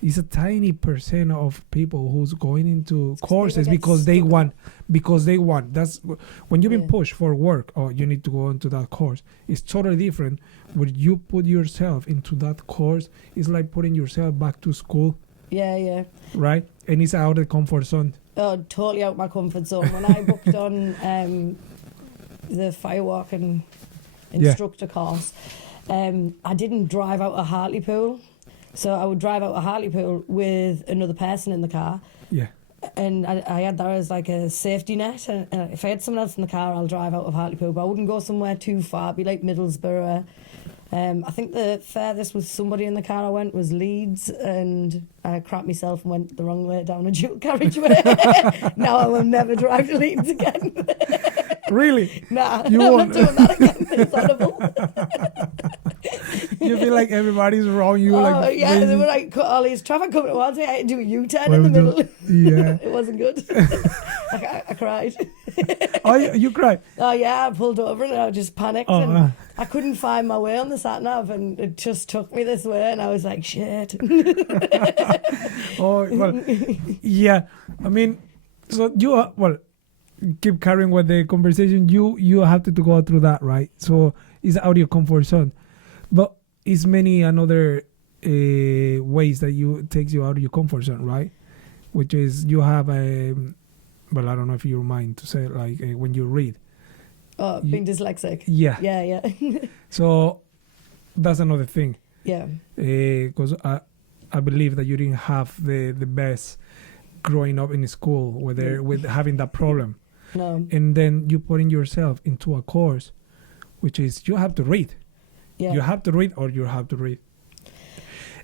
it's a tiny percent of people who's going into courses because they want. That's when you've been pushed for work. Oh, you need to go into that course. It's totally different. When you put yourself into that course, it's like putting yourself back to school. Yeah. Right, and it's out of the comfort zone. Oh, totally out my comfort zone. When I booked on the firewalking instructor course, I didn't drive out of Hartlepool. So I would drive out of Hartlepool with another person in the car. Yeah. And I had that as like a safety net. And if I had someone else in the car, I'll drive out of Hartlepool. But I wouldn't go somewhere too far. It'd be like Middlesbrough. I think the furthest with somebody in the car I went was Leeds, and I crapped myself and went the wrong way down a dual carriageway. Now I will never drive to Leeds again. Really? Nah, I'm not doing that again. It's horrible. You feel like everybody's wrong. You they were like cut all these traffic coming at once. I had to do a U-turn in the middle. Yeah, it wasn't good. I cried. Oh, you cried? Oh yeah, I pulled over and I just panicked and I couldn't find my way on the sat nav, and it just took me this way, and I was like, shit. Oh well, yeah. I mean, so keep carrying with the conversation. You have to go through that, right? So it's out of your comfort zone, but it's many another ways that takes you out of your comfort zone, right? Which is you have I don't know if you mind to say it, like when you read. Oh, being dyslexic. Yeah. So that's another thing. Yeah. Because I believe that you didn't have the best growing up in school with having that problem. No. And then you putting yourself into a course, which is you have to read. Yeah. You have to read or you have to read.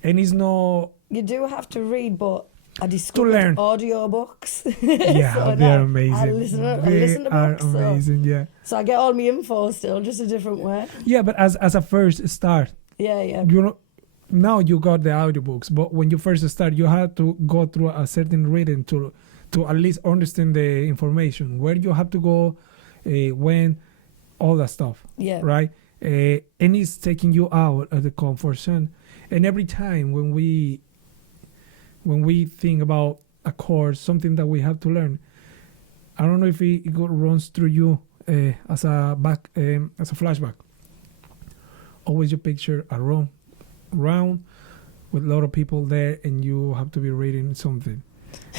And it's no... You do have to read, but I discovered audiobooks. Yeah, so they're amazing. I listen to books. They are amazing, yeah. So I get all my info still, just a different way. Yeah, but as a first start. Yeah. You know, now you got the audiobooks, but when you first start, you had to go through a certain reading to at least understand the information, where you have to go, when, all that stuff. Yeah. Right? And it's taking you out of the comfort zone. And every time when we think about a course, something that we have to learn, I don't know if it runs through you as a flashback. Always you picture a room round with a lot of people there, and you have to be reading something.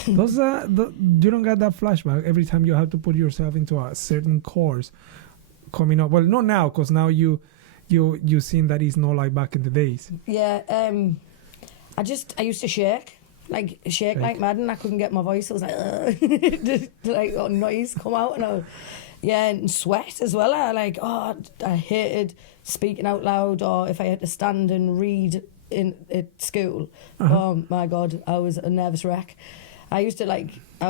You don't get that flashback every time you have to put yourself into a certain course coming up. Well, not now, because now you seen that it's not like back in the days. Yeah. I used to shake like mad, and I couldn't get my voice. I was like, like noise come out, and and sweat as well. I hated speaking out loud, or if I had to stand and read at school. Oh my God, I was a nervous wreck. I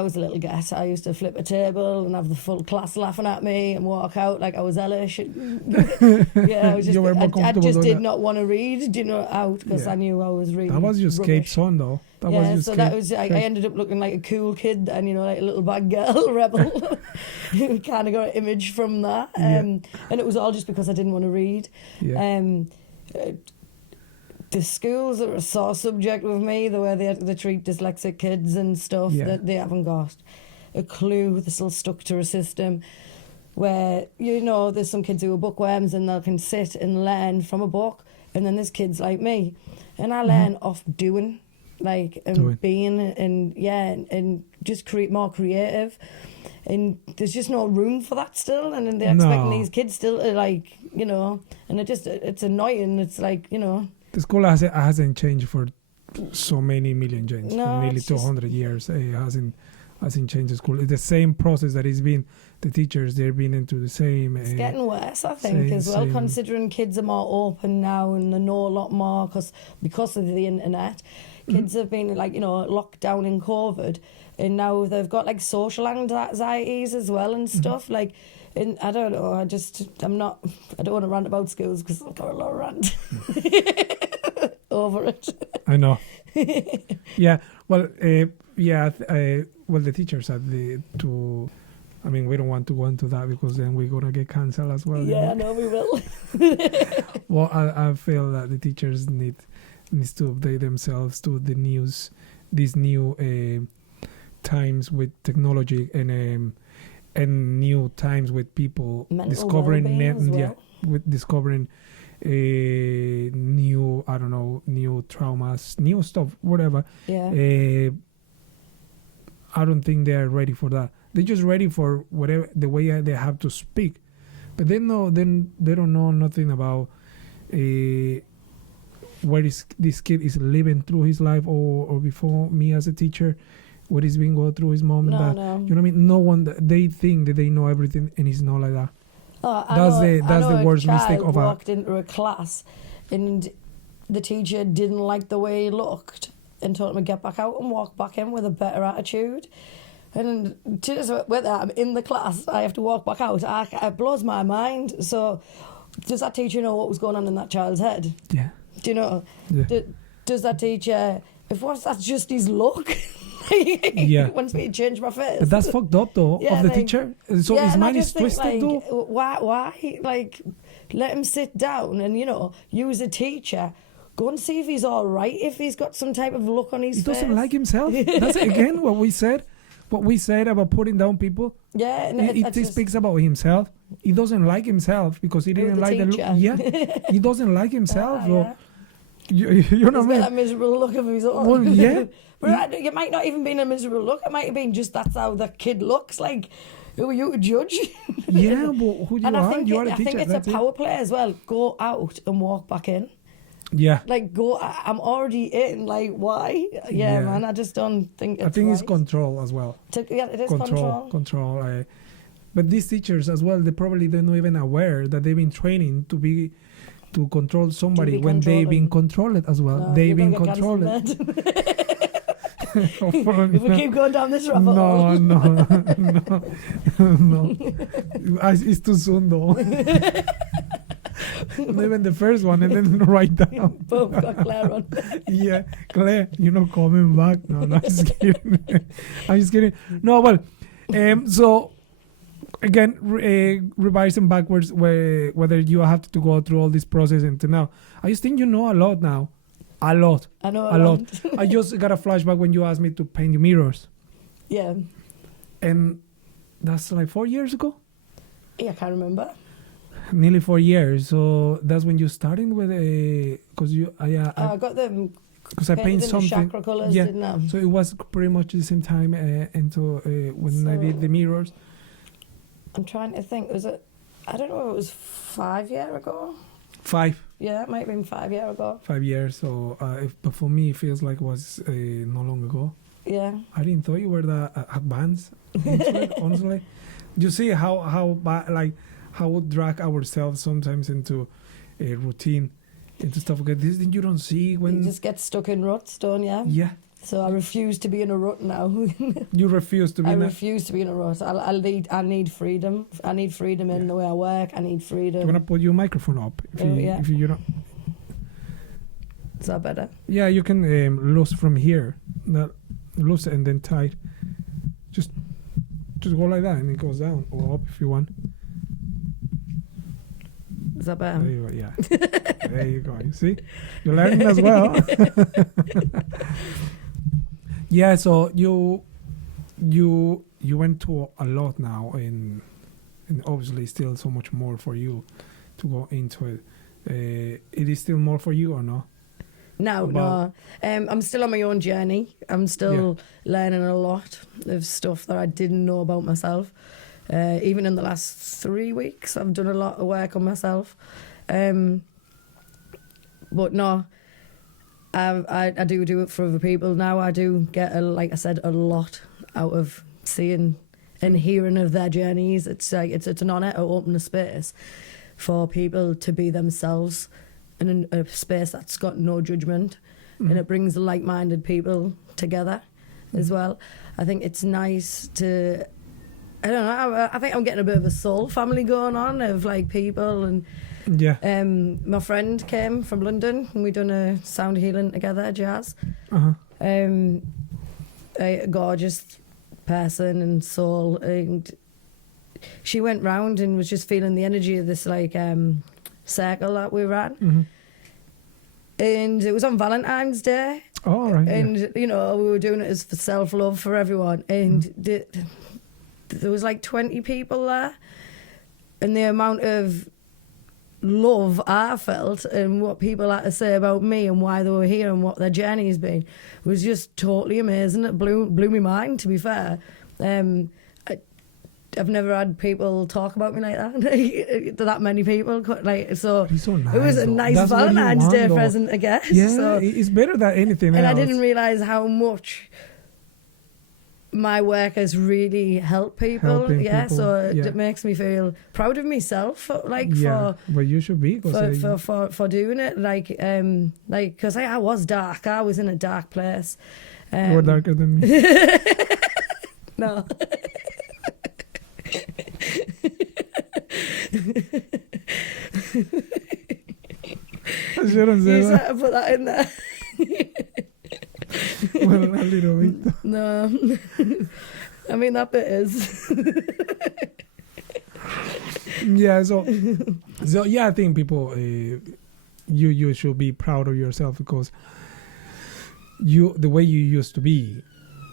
was a little gat. I used to flip a table and have the full class laughing at me and walk out like I was hellish. Yeah, I just did not want to read, out, because I knew I was reading. That was your escape zone, though. I ended up looking like a cool kid and, like a little bad girl, rebel. Kind of got an image from that. And it was all just because I didn't want to read. Yeah. The schools are a sore subject with me, the way they treat dyslexic kids and stuff, that they haven't got a clue. They're still stuck to a system where, there's some kids who are bookworms and they can sit and learn from a book, and then there's kids like me, and I learn off doing, being, and just more creative. And there's just no room for that still, and they're expecting these kids still to, and it's annoying. It's like, the school hasn't changed for so many million years, nearly 200 years. It hasn't changed the school. It's the same process that it's been. The teachers, they're being into the same. It's getting worse, I think, as well. Considering kids are more open now and they know a lot more because of the internet. Kids have been locked down in COVID, and now they've got social anxieties as well and stuff. And I don't know. I don't want to rant about schools because I've got a lot of rant over it. I know. Yeah. Well, the teachers had to. I mean, we don't want to go into that because then we're gonna get cancelled as well. Yeah, I know we will. Well, I feel that the teachers needs to update themselves to these new times with technology and new times with people mental discovering discovering new traumas, new stuff, whatever. Yeah. I don't think they're ready for that. They're just ready for whatever the way they have to speak, but they don't know nothing about where this kid is living through his life, or before me as a teacher, what he's been going through his mom and dad. No. You know what I mean? No one, they think that they know everything, and it's not like that. That's the worst mistake of walked into a class, and the teacher didn't like the way he looked, and told him to get back out and walk back in with a better attitude. And just with that, I'm in the class, I have to walk back out. It blows my mind. So, does that teacher know what was going on in that child's head? Yeah. Do you know? Yeah. Does that teacher, that's just his look? He wants me to change my face. But that's fucked up, though, of the teacher. So his mind is twisted, though. Why? Let him sit down and, you as a teacher, go and see if he's all right, if he's got some type of look on his face. He doesn't like himself. That's, again, what we said. What we said about putting down people. Yeah. And he speaks about himself. He doesn't like himself because he didn't like the look. Yeah. He doesn't like himself. You know what I mean? That miserable look of his own. Well, yeah. But it might not even been a miserable look. It might have been just that's how the kid looks. Like, who are you to judge? Yeah, but who you are? You are a teacher. I think it's a power play as well. Go out and walk back in. Yeah. I'm already in. Like, why? Yeah, man, I just don't think it's it's control as well. It is control. But these teachers as well, they're not even aware that they've been training to control somebody when they've been controlled as well. No, they've been controlled. If we keep going down this rabbit hole. No. It's too soon, though. Not even the first one, and then write down. Both got Claire on. Yeah, Claire, you're not coming back. No, I'm just kidding. I'm just kidding. No, well, so again, revising backwards, whether you have to go through all this process until now, I just think you know a lot now. A lot. I know A lot. I just got a flashback when you asked me to paint the mirrors. Yeah. And that's like 4 years ago? Yeah, I can't remember. Nearly 4 years. So that's when you started with because I got them because I paint the something. chakra colours, didn't I? So it was pretty much the same time when I did the mirrors. I'm trying to think. Was it? I don't know. It was 5 years ago. 5. Yeah, it might have been 5 years ago. 5 years. So, but for me, it feels like it was not long ago. Yeah. I didn't thought you were that advanced. Honestly, you see how we drag ourselves sometimes into a routine, into stuff like this. Then you don't see when You just get stuck in ruts, don't you? Yeah. So I refuse to be in a rut now. You refuse to be. I refuse to be in a rut. I need freedom. I need freedom in the way I work. I need freedom. I'm gonna put your microphone up. If you don't. Is that better? Yeah, you can loose from here. Loose and then tight. Just go like that, and it goes down or up if you want. Is that better? There you go. Yeah. There you go. You see, you're learning as well. Yeah. So you went to a lot now, and obviously still so much more for you to go into it. It is still more for you or no? No. I'm still on my own journey. I'm still learning a lot of stuff that I didn't know about myself. Even in the last 3 weeks, I've done a lot of work on myself. But no, I do it for other people now. I do get, like I said, a lot out of seeing and hearing of their journeys. It's like it's an honour to open a space for people to be themselves in a space that's got no judgment, and it brings like-minded people together as well. I think it's nice to, I don't know, I think I'm getting a bit of a soul family going on of like people, and my friend came from London and we done a sound healing together, jazz. A gorgeous person and soul, and she went round and was just feeling the energy of this like circle that we ran. And it was on Valentine's Day. Oh, right. And, you know, we were doing it as for self-love for everyone. And there was like 20 people there. And the amount of love I felt and what people had to say about me and why they were here and what their journey's been was just totally amazing. It blew my mind, to be fair. I've never had people talk about me like that. That many people, like, so nice, it was a nice That's Valentine's Day present, I guess. Yeah, so, it's better than anything and else. I didn't realise how much my work has really helped people. So it makes me feel proud of myself, like well, you should be for doing it, like because I was dark. I was in a dark place. You were darker than me. No. I shouldn't say You that. had to put that in there. Well, a little bit. No. I mean, that bit is. Yeah, so yeah, I think people, you should be proud of yourself because the way you used to be,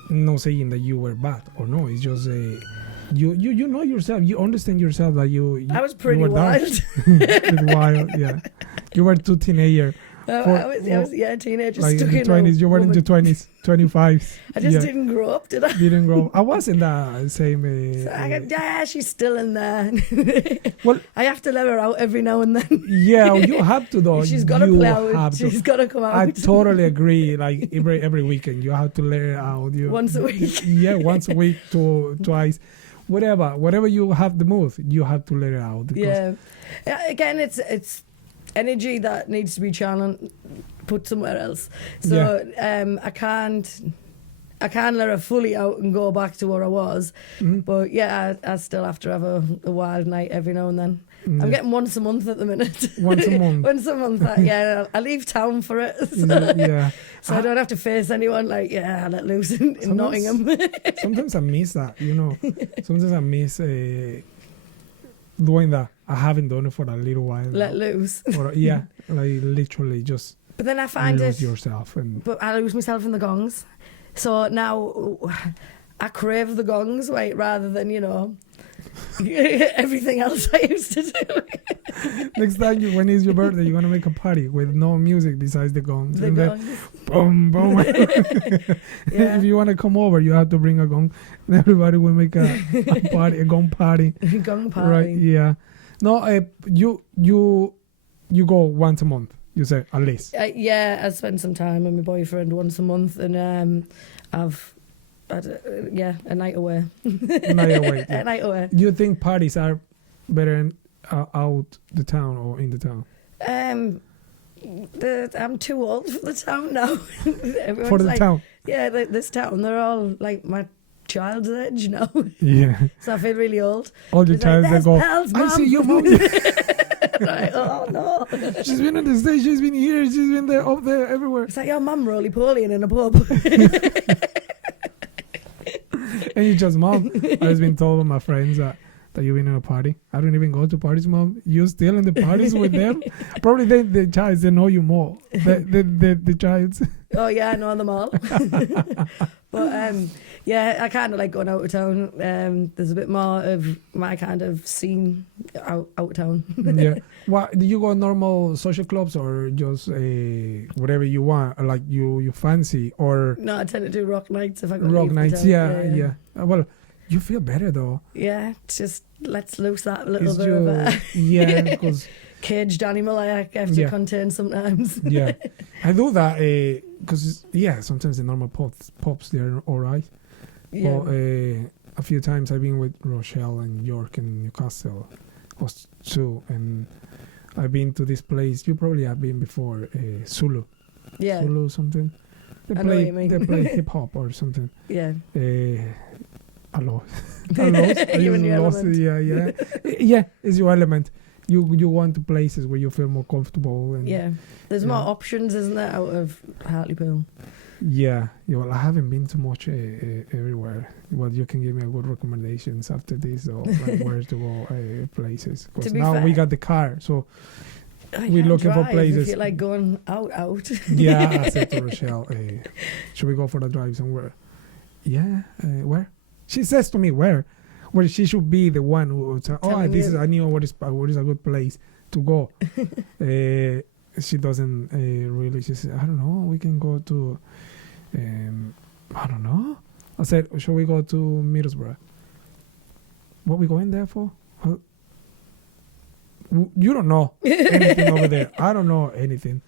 not saying that you were bad or no, it's just you know yourself, you understand yourself that you I was pretty you were wild. Pretty wild, yeah. You were too teenager. I was teenager, like stuck in the in 20s. You were in your 20s, 25s. I just didn't grow up, did I? Didn't grow. I was in that same. She's still in there. Well, I have to let her out every now and then. Yeah, you have to though. She's got to play out. She's got to come out. I totally agree. Like every weekend, you have to let her out. Once a week. Yeah, once a week to twice. Whatever you have the mood, you have to let it out. Yeah. Again, it's energy that needs to be channeled, put somewhere else. So I can't let her fully out and go back to where I was. But yeah, I still have to have a wild night every now and then. I'm getting once a month at the minute. Once a month. Once a month. Yeah, I leave town for it. Yeah. So I don't have to face anyone. Like, yeah, I let loose in Nottingham. Sometimes I miss that, you know. Sometimes I miss doing that. I haven't done it for a little while. Let loose. Or, yeah, like literally just But then I find lose it. yourself. But I lose myself in the gongs. So now I crave the gongs, right, rather than, you know, everything else I used to do. Next time, when it's your birthday, you're going to make a party with no music besides the gongs. The and gongs. Then, boom, boom. Yeah. If you want to come over, you have to bring a gong. And everybody will make a party, a gong party. Gong party. Right, yeah. No, you go once a month, you say, at least. Yeah, I spend some time with my boyfriend once a month, and I've a night away. A night away. Yeah. A night away. Do you think parties are better out the town or in the town? I'm too old for the town now. For the town? Yeah, this town, they're all like my child's age now. Yeah. So I feel really old. All the times they go, pals, I see your mom. Right, oh no. She's been on the stage, she's been here, she's been there, up there, everywhere. It's like your mum roly-poly in a pub. And you just, Mom, I've been told by my friends that you've been in a party. I don't even go to parties, Mom. You still in the parties with them? Probably the child, they know you more. The child. Oh yeah, I know them all. But yeah, I kind of like going out of town. There's a bit more of my kind of scene out of town. Yeah. What do you go normal social clubs or just whatever you want, like you fancy, or No, I tend to do rock nights if I go. rock nights? Yeah. Well, you feel better though. Yeah, it's just let's loose that little It's bit your, of a yeah, because caged animal I have to contain sometimes. yeah, I do that because sometimes the normal pops they're all right. Yeah. But a few times I've been with Rochelle and York and Newcastle, us too, and I've been to this place. You probably have been before, Zulu. Yeah. Zulu something. I know what you mean. They play hip hop or something. Yeah. I lost. I You and just your lost element. it. Yeah, it's your element. You want to places where you feel more comfortable. And Yeah. There's more options, isn't there, out of Hartlepool? Yeah. Well, I haven't been too much everywhere. Well, you can give me a good recommendations after this, or like where to go places. Because be now fair- we got the car, so I we're can't looking for drive places. If you like going out. Yeah, I said to Rochelle, should we go for a drive somewhere? Yeah, where? She says to me, where she should be the one who would say, Telling this you. is, I know what is a good place to go. She doesn't really. She said, I don't know. We can go to, I don't know. I said, shall we go to Middlesbrough? What we going there for? You don't know anything over there. I don't know anything.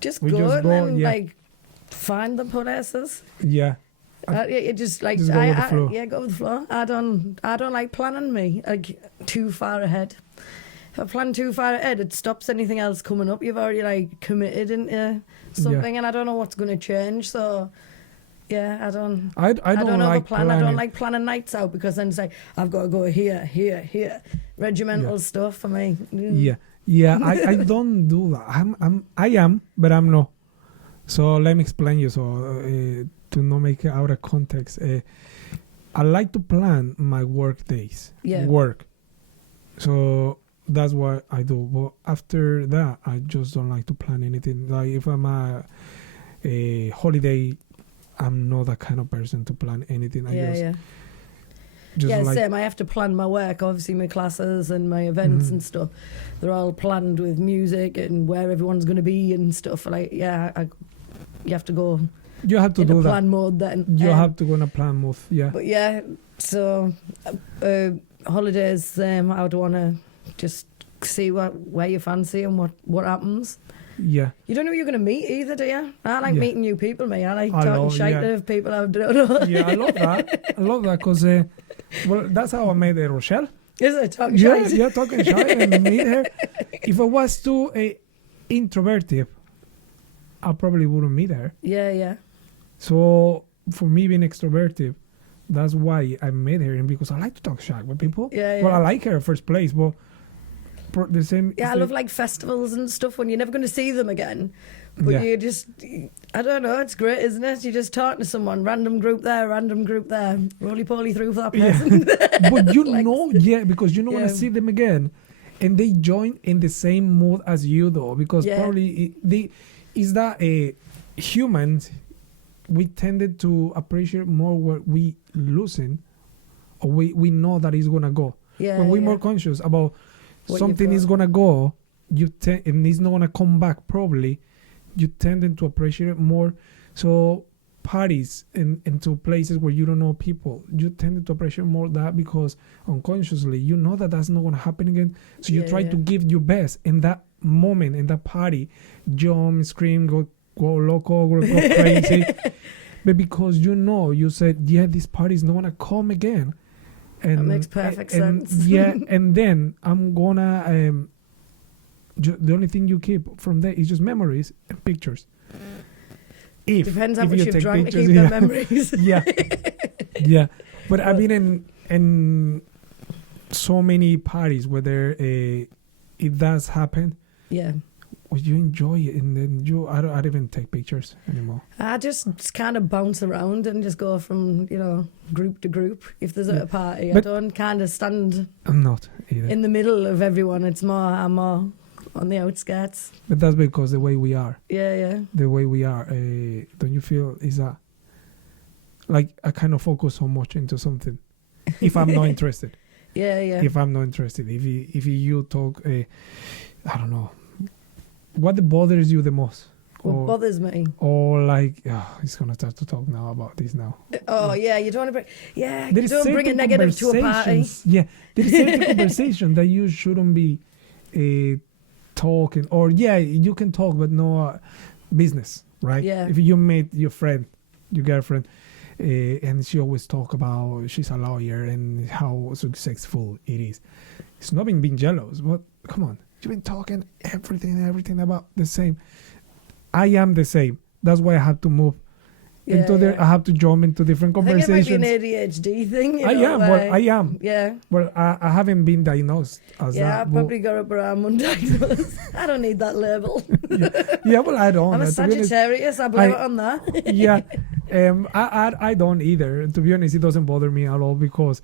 Just We go just and go, then yeah. like find the places. Yeah. You just like Just go with the flow. Yeah, go with the flow. I don't like planning me like too far ahead. If I plan too far ahead, it stops anything else coming up. You've already like committed into something, and I don't know what's going to change. So yeah, I don't like overplan. I don't like planning nights out because then it's like I've got to go here, regimental stuff for me. Yeah. I don't do that. I am, but I'm not. So let me explain you. So to not make it out of context, I like to plan my work days. Yeah. Work. So that's what I do. But after that, I just don't like to plan anything. Like if I'm a holiday, I'm not that kind of person to plan anything. Same. I have to plan my work. Obviously, my classes and my events and stuff. They're all planned with music and where everyone's going to be and stuff. Like, you have to go. You have to in do a that. plan mode then. You have to go in a plan mode. Yeah. But yeah, so holidays. I would want to just see where you fancy and what happens. Yeah. You don't know who you're going to meet either, do you? I like meeting new people, mate. I like I talking love- shite yeah. to people I don't know. Yeah, I love that because well, that's how I made Rochelle. Is it talking Yeah, shite? yeah, talking shy and meet her. If I was too introverted, I probably wouldn't meet her. Yeah. So for me being extroverted, that's why I met her, and because I like to talk shy with people. Yeah. Well, I like her in first place, but the same. Yeah, I love like festivals and stuff when you're never going to see them again. But you just, I don't know, it's great, isn't it? You just talk to someone, random group there, roly-poly through for that person. But you know, because you're not going to see them again. And they join in the same mood as you, though, because probably humans, we tended to appreciate more what we losing, or we know that it's going to go. When we're more conscious about what something is going to go, and it's not going to come back probably, you tend to appreciate it more. So parties and to places where you don't know people, you tend to appreciate more that, because unconsciously you know that that's not going to happen again. So you try to give your best in that moment, in that party, jump, scream, go loco, go crazy. But because you said, this party is not going to come again. And that makes perfect sense. And then I'm gonna the only thing you keep from there is just memories and pictures. Depends how much you've drank to pictures, keep them memories. But I've been in so many parties where it does happen. Well, you enjoy it, and then I don't even take pictures anymore. I just kind of bounce around and just go from group to group. If there's a party, I don't kind of stand. I'm not either in the middle of everyone. I'm more on the outskirts. But that's because the way we are. The way we are. Don't you feel is that like I kind of focus so much into something if I'm not interested. If I'm not interested, if you talk, I don't know. What bothers you the most? What bothers me? Or like, he's gonna start to talk now about this now. Oh yeah, you don't want to bring. Yeah, you don't bring a negative to a party. Yeah, there is certain conversation that you shouldn't be talking. Or you can talk, but no business, right? Yeah. If you meet your girlfriend, and she always talk about she's a lawyer and how successful it is. It's not being jealous, but come on. You've been talking everything about the same. I am the same. That's why I have to move into there. I have to jump into different conversations. I think it might be an ADHD thing. I am. Yeah. Well, I haven't been diagnosed as that. Yeah, I probably got up around undiagnosed. I don't need that label. Well, I don't. I'm a Sagittarius. I blame it on that. I don't either. To be honest, it doesn't bother me at all, because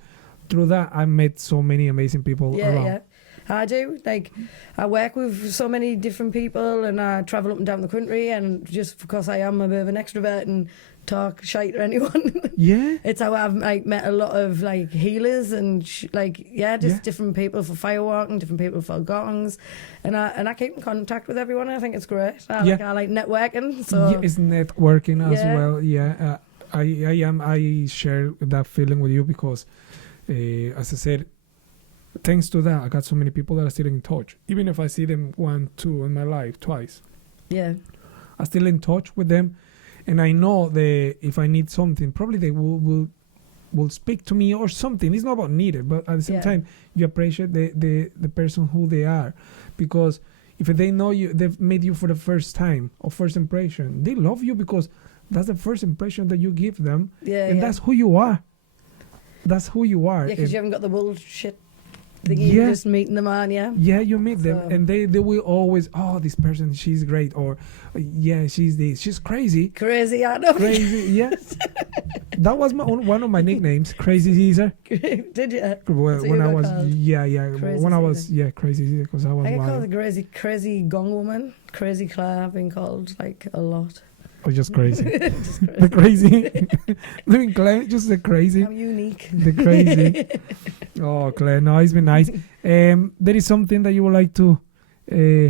through that I met so many amazing people around. Yeah. I do. Like, I work with so many different people, and I travel up and down the country, and just because I am a bit of an extrovert and talk shite to anyone, it's how I've met a lot of healers and different people for firewalking, different people for gongs, and I keep in contact with everyone. I think it's great. I like networking. So it's networking as well. I share that feeling with you, because as I said, thanks to that, I got so many people that are still in touch. Even if I see them 1, 2 in my life, twice. Yeah. I'm still in touch with them. And I know that if I need something, probably they will speak to me or something. It's not about needed, but at the same time, you appreciate the person who they are. Because if they know you, they've met you for the first time or first impression, they love you because that's the first impression that you give them. And that's who you are. That's who you are. Yeah, because you haven't got the bullshit thingy, you're just meeting them on, you meet them, and they will always, this person, she's great, or she's crazy, I know. Crazy. That was one of my nicknames, Crazy Caesar. Did you? Well, when I was Crazy Caesar, because I was I get called the crazy gong woman, Crazy Claire. I've been called a lot. Oh, just crazy. The crazy. Living Claire, just the crazy. I'm unique. The crazy. Oh, Claire, no, it's been nice. There is something that you would like to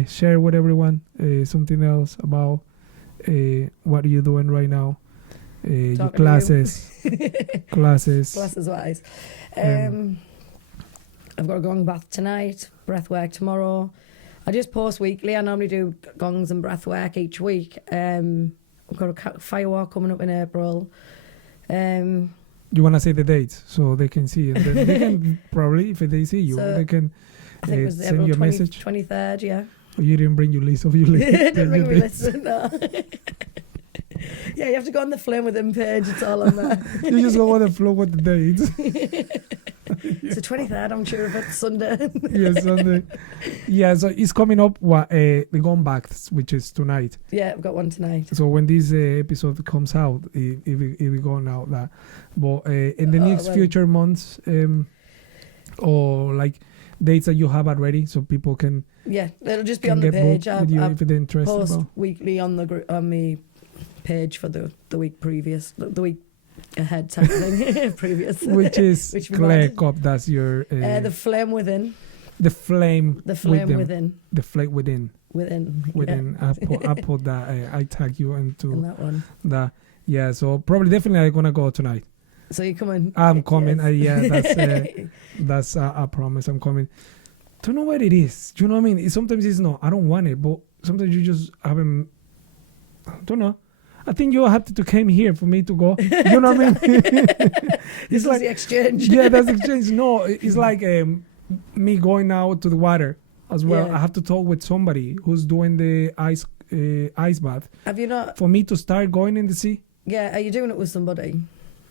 share with everyone, something else about what are you doing right now, your classes. Classes wise. I've got a gong bath tonight, breath work tomorrow. I just post weekly. I normally do gongs and breath work each week. I've got a firewalk coming up in April. You want to say the dates so they can see, and then they can probably, if they see you, they can I think it was send April you a message. 23rd, yeah. Oh, you didn't bring your list of your list. Didn't bring my list, no. Yeah, you have to go on the Flame With Him page. It's all on there. You just go on the flow with the dates. It's the 23rd, I'm sure of it, Sunday. Yes, Sunday. Yeah, so it's coming up the Gone Backs, which is tonight. Yeah, I've got one tonight. So when this episode comes out, it will go out that. But in the next future months, or like dates that you have already, so people can it'll just be on the page. With you if they're interested. Post weekly on my page for the week previous, the week ahead type thing, previous. Which is Claire Cobb. That's your the flame within. The flame. The flame within. The flame within. Within. I put that. I tag you into in that one. That. Yeah. So probably definitely I'm gonna go tonight. So you're coming? I'm coming. Yes. That's I promise I'm coming. Don't know what it is. Do you know what I mean? Sometimes it's not. I don't want it, but sometimes you just haven't. I don't know. I think you have to came here for me to go. You know what I mean? It's like the exchange. Yeah, that's exchange. No, it's like me going out to the water as well. Yeah. I have to talk with somebody who's doing the ice bath. Have you not? For me to start going in the sea. Yeah, are you doing it with somebody?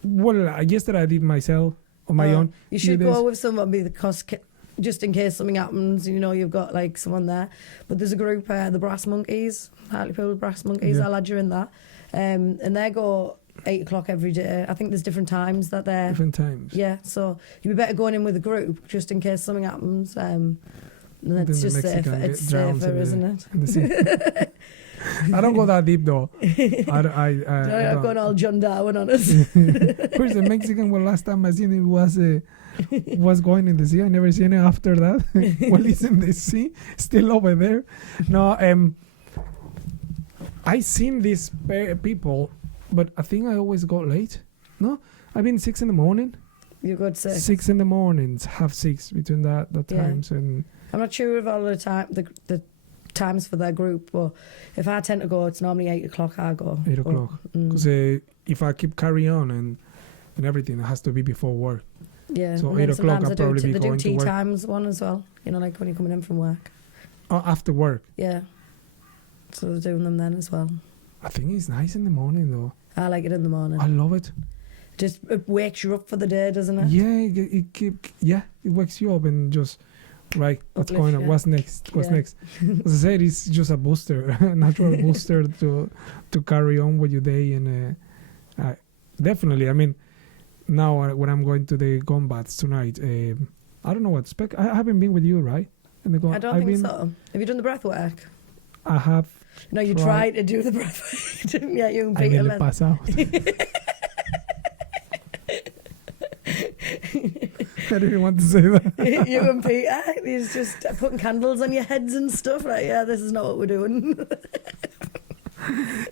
Well, yesterday I did myself on my own. You should go with somebody because just in case something happens, you've got like someone there. But there's a group, the Brass Monkeys, Hartlepool Brass Monkeys. Yeah. I'll add you in that. And they go 8 o'clock every day. I think there's different times that they're... Different times. Yeah, so you'd be better going in with a group just in case something happens. And it's just safer. It's safer, isn't it? I don't go that deep though. I'm going all John Darwin on us. Where's the Mexican? Well, last time I seen it was going in the sea. I never seen it after that. Well, it's in the sea, still over there. No, I seen these people, but I think I always got late. No, I've been 6 a.m. You got 6. 6 a.m, half 6 between that times, and I'm not sure of all the time the times for their group, but if I tend to go, it's normally 8 o'clock. I go 8 o'clock because if I keep carry on and everything, it has to be before work. Yeah, so 8 o'clock I'll probably be going to work. They do tea times one as well. Like when you're coming in from work. Oh, after work. Yeah. So they're doing them then as well. I think it's nice in the morning though. I like it in the morning. I love it. Just it wakes you up for the day, doesn't it? Yeah, it wakes you up and just right. What's Uplift, going on? yeah. What's next? As I said, it's just a booster, a natural booster to carry on with your day, and definitely. I mean, now when I'm going to the Gone Baths tonight, I don't know what spec. I haven't been with you, right? I don't think so. Have you done the breath work? I have. No, you tried to do the breath work, didn't you? You and I Peter. nearly pass out. I didn't want to say that. You and Peter, he's just putting candles on your heads and stuff. Like, yeah, this is not what we're doing.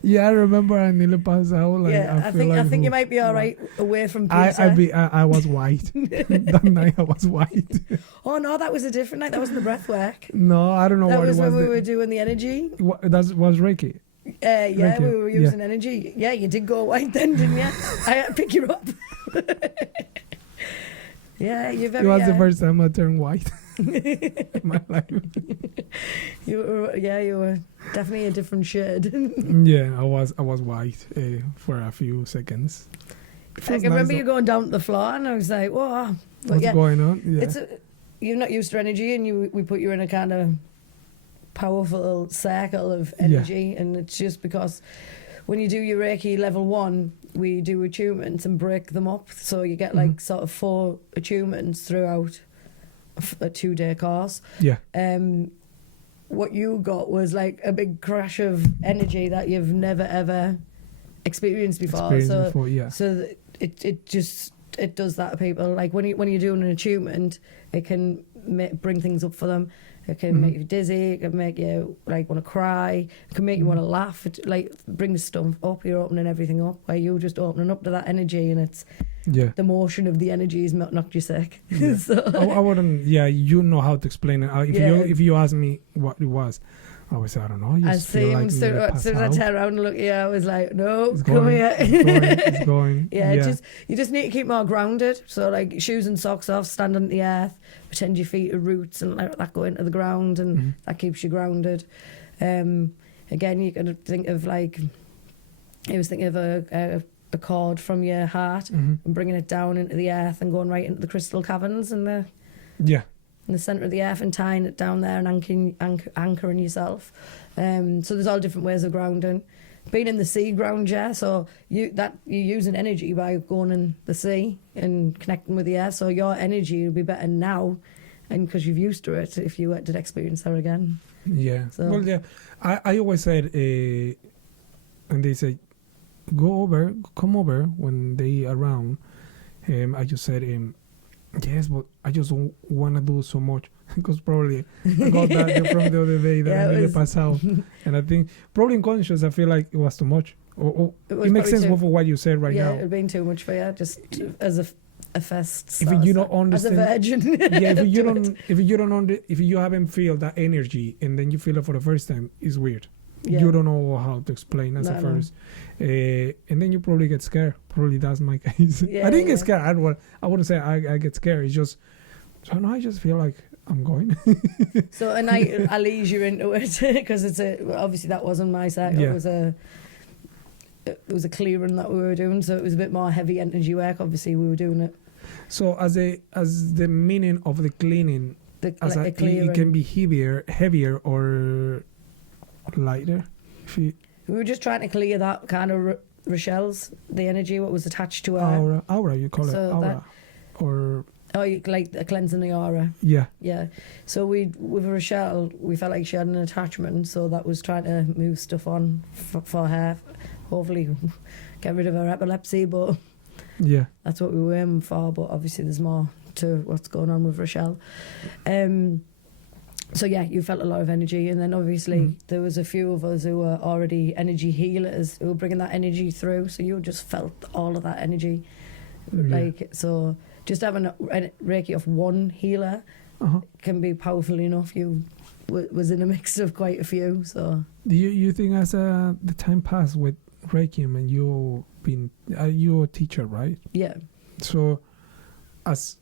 Yeah, I remember I nearly passed out. Like, yeah, I think you might be all right away from Peter. I was white. That night I was white. Oh no, that was a different night. That wasn't the breath work. No, I don't know that what it was. That was when we were doing the energy. That was Reiki. Yeah, Reiki. We were using energy. Yeah, you did go white then, didn't you? I had to pick you up. Yeah, you're very... It was the first time I turned white in my life. You were definitely a different shade. Yeah, I was white for a few seconds. I can remember you going down to the floor and I was like, whoa. But what's going on? Yeah. You're not used to energy, and we put you in a kind of powerful circle of energy, and it's just because when you do your Reiki level 1, we do attunements and break them up, so you get like sort of 4 attunements throughout a 2-day course. Yeah. What you got was like a big crash of energy that you've never ever experienced before. So it does that to people. Like when you're doing an attunement, it can bring things up for them. It can make you dizzy. It can make you like want to cry. It can make you want to laugh. It like brings stuff up. You're opening everything up. Where you're just opening up to that energy, and it's the motion of the energy has knocked you sick. Yeah. So. I wouldn't. Yeah, you know how to explain it. If you ask me what it was, I would say I don't know. You just feel like as soon as I turned around and looked at you, I was like, no, come here. It's going. Yeah. You just need to keep more grounded. So like shoes and socks off, stand on the earth, pretend your feet are roots and let that go into the ground, and that keeps you grounded. Again, you can think of like, I was thinking of a a cord from your heart and bringing it down into the earth and going right into the crystal caverns in the centre of the earth and tying it down there and anchoring yourself. So there's all different ways of grounding. Being in the sea ground, so you're using energy by going in the sea and connecting with the earth. So your energy will be better now, and because you've used to it, if you did experience her again. Yeah. So. Well, yeah. I always said, and they say, come over when they around. I just said, yes, but I just don't want to do so much. Because probably I got that from the other day that I need to pass out. And I think probably unconscious, I feel like it was too much. It makes sense for what you said right now. Yeah, it being too much for you, just as a fest. If you don't understand, as a virgin. Yeah, if you haven't feel that energy and then you feel it for the first time, it's weird. Yeah. You don't know how to explain as a first. And then you probably get scared. Probably that's my case. Yeah, I didn't get scared. I wouldn't say I get scared. It's just, so now I just feel like I'm going. So and I'll ease you into it because obviously that wasn't my cycle. Yeah. It was a clearing that we were doing, so it was a bit more heavy energy work. Obviously we were doing it. So as the meaning of the cleaning, it can be heavier or lighter. We were just trying to clear that kind of Rochelle's, the energy what was attached to her aura. You call it aura, or. Oh, like cleansing the aura. Yeah. Yeah. So with Rochelle, we felt like she had an attachment, so that was trying to move stuff on for her. Hopefully get rid of her epilepsy, but yeah, that's what we were aiming for. But obviously there's more to what's going on with Rochelle. So yeah, you felt a lot of energy, and then obviously there was a few of us who were already energy healers who were bringing that energy through, so you just felt all of that energy. So just having a Reiki of one healer can be powerful enough. You was in a mix of quite a few. So do you think as the time passed with Reiki, and you're a teacher, right? Yeah. So as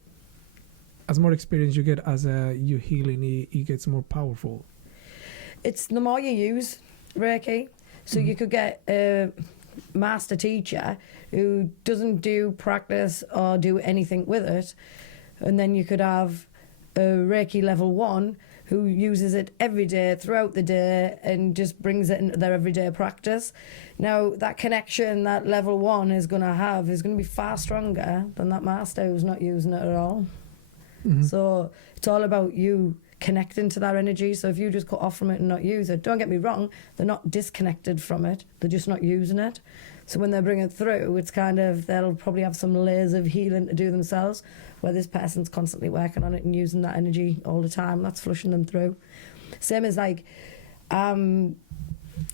more experience you get as you healing, it gets more powerful. It's the more you use Reiki, so you could get a master teacher who doesn't do practice or do anything with it, and then you could have a Reiki level 1 who uses it every day throughout the day and just brings it into their everyday practice. Now that connection that level 1 is going to be far stronger than that master who's not using it at all. So it's all about you connecting to that energy. So if you just cut off from it and not use it, don't get me wrong, they're not disconnected from it, they're just not using it. So when they bring it through, it's kind of, they'll probably have some layers of healing to do themselves, where this person's constantly working on it and using that energy all the time. That's flushing them through. Same as like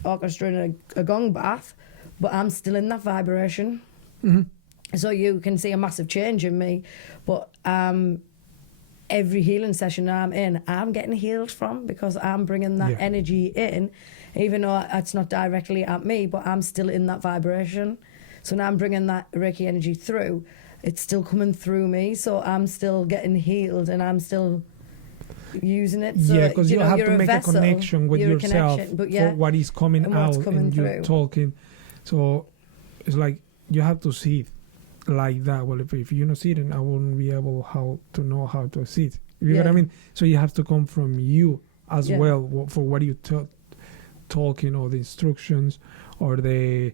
orchestrating a gong bath, but I'm still in that vibration. So you can see a massive change in me, but every healing session I'm in, I'm getting healed from, because I'm bringing that energy in, even though it's not directly at me, but I'm still in that vibration. So now I'm bringing that Reiki energy through, it's still coming through me, so I'm still getting healed and I'm still using it. So, yeah, because you have to make a connection with yourself for what is coming out and you're talking. So it's like you have to see it like that. Well, if you don't see it, then I won't be able to know how to see it. You know what I mean? So you have to come from you as well for what you talking, or the instructions, or the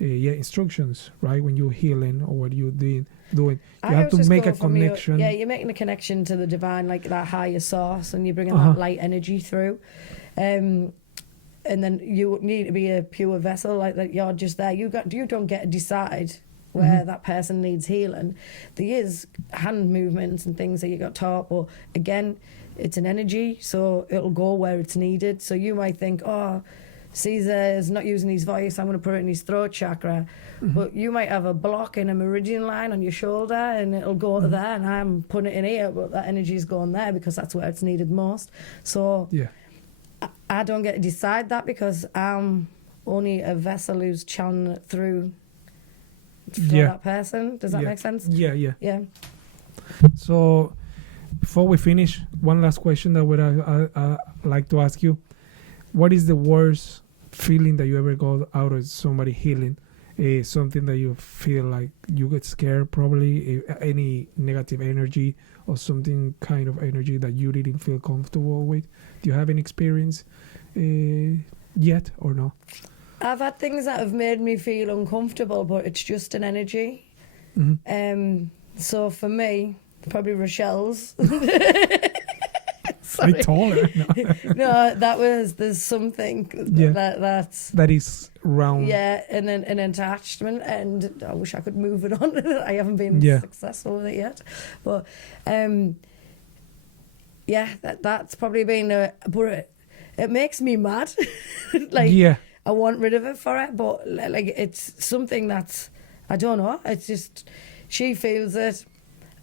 instructions, right? When you're healing or what you're doing, you have to make a connection. You're making a connection to the divine, like that higher source, and you're bringing that light energy through. And then you need to be a pure vessel, like that. You're just there. You don't get to decide where that person needs healing. There is hand movements and things that you got taught, but again, it's an energy, so it'll go where it's needed. So you might think, oh, Caesar is not using his voice, I'm going to put it in his throat chakra. But you might have a block in a meridian line on your shoulder, and it'll go to there, and I'm putting it in here, but that energy is going there because that's where it's needed most. So I don't get to decide that, because I'm only a vessel who's channeling it through for that person. Does that make sense? Yeah. So before we finish, one last question that I like to ask you. What is the worst feeling that you ever got out of somebody healing? something that you feel like you get scared, probably any negative energy or something kind of energy that you didn't feel comfortable with? Do you have any experience yet or no? I've had things that have made me feel uncomfortable, but it's just an energy. Mm-hmm. So for me, probably Rochelle's. I told her. No. No, there's something that is round. Yeah, an attachment, and I wish I could move it on. I haven't been successful with it yet, but that's probably been but it makes me mad. I want rid of it for it, but like it's something that's, I don't know. It's just she feels it.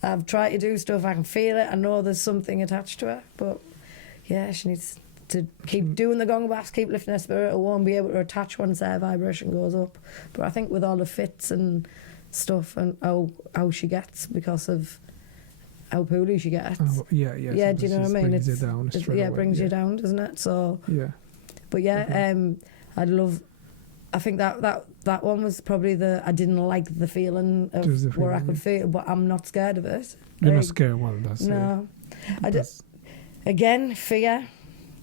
I've tried to do stuff. I can feel it. I know there's something attached to her, but yeah, she needs to keep doing the gong baths, keep lifting her spirit. It won't be able to attach once her vibration goes up. But I think with all the fits and stuff and how she gets because of how poorly she gets. Yeah. Yeah, do you know what I mean? Brings it down straight away. Brings you down, doesn't it? So yeah. But yeah, I think that one was probably I didn't like the feeling of where I could feel, but I'm not scared of it. You're not scared? Well, that's no. Again, fear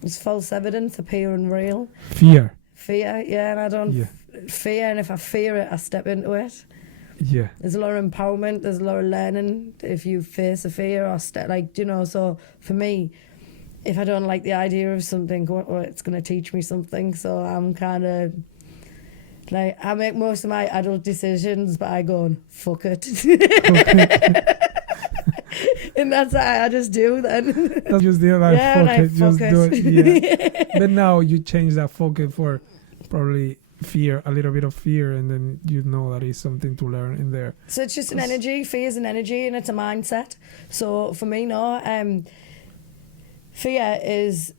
is false evidence appearing real. Fear, yeah, and I don't fear, and if I fear it, I step into it. Yeah. There's a lot of empowerment, there's a lot of learning if you face a fear or so for me, if I don't like the idea of something, it's going to teach me something. So I'm kind of like, I make most of my adult decisions by going, fuck it. And that's how I just do then. That's just the like, fuck it, just do it. Yeah. But now you change that fuck it for probably fear, a little bit of fear, and then you know that is something to learn in there. So it's just an energy. Fear is an energy, and it's a mindset. So for me, no, fear is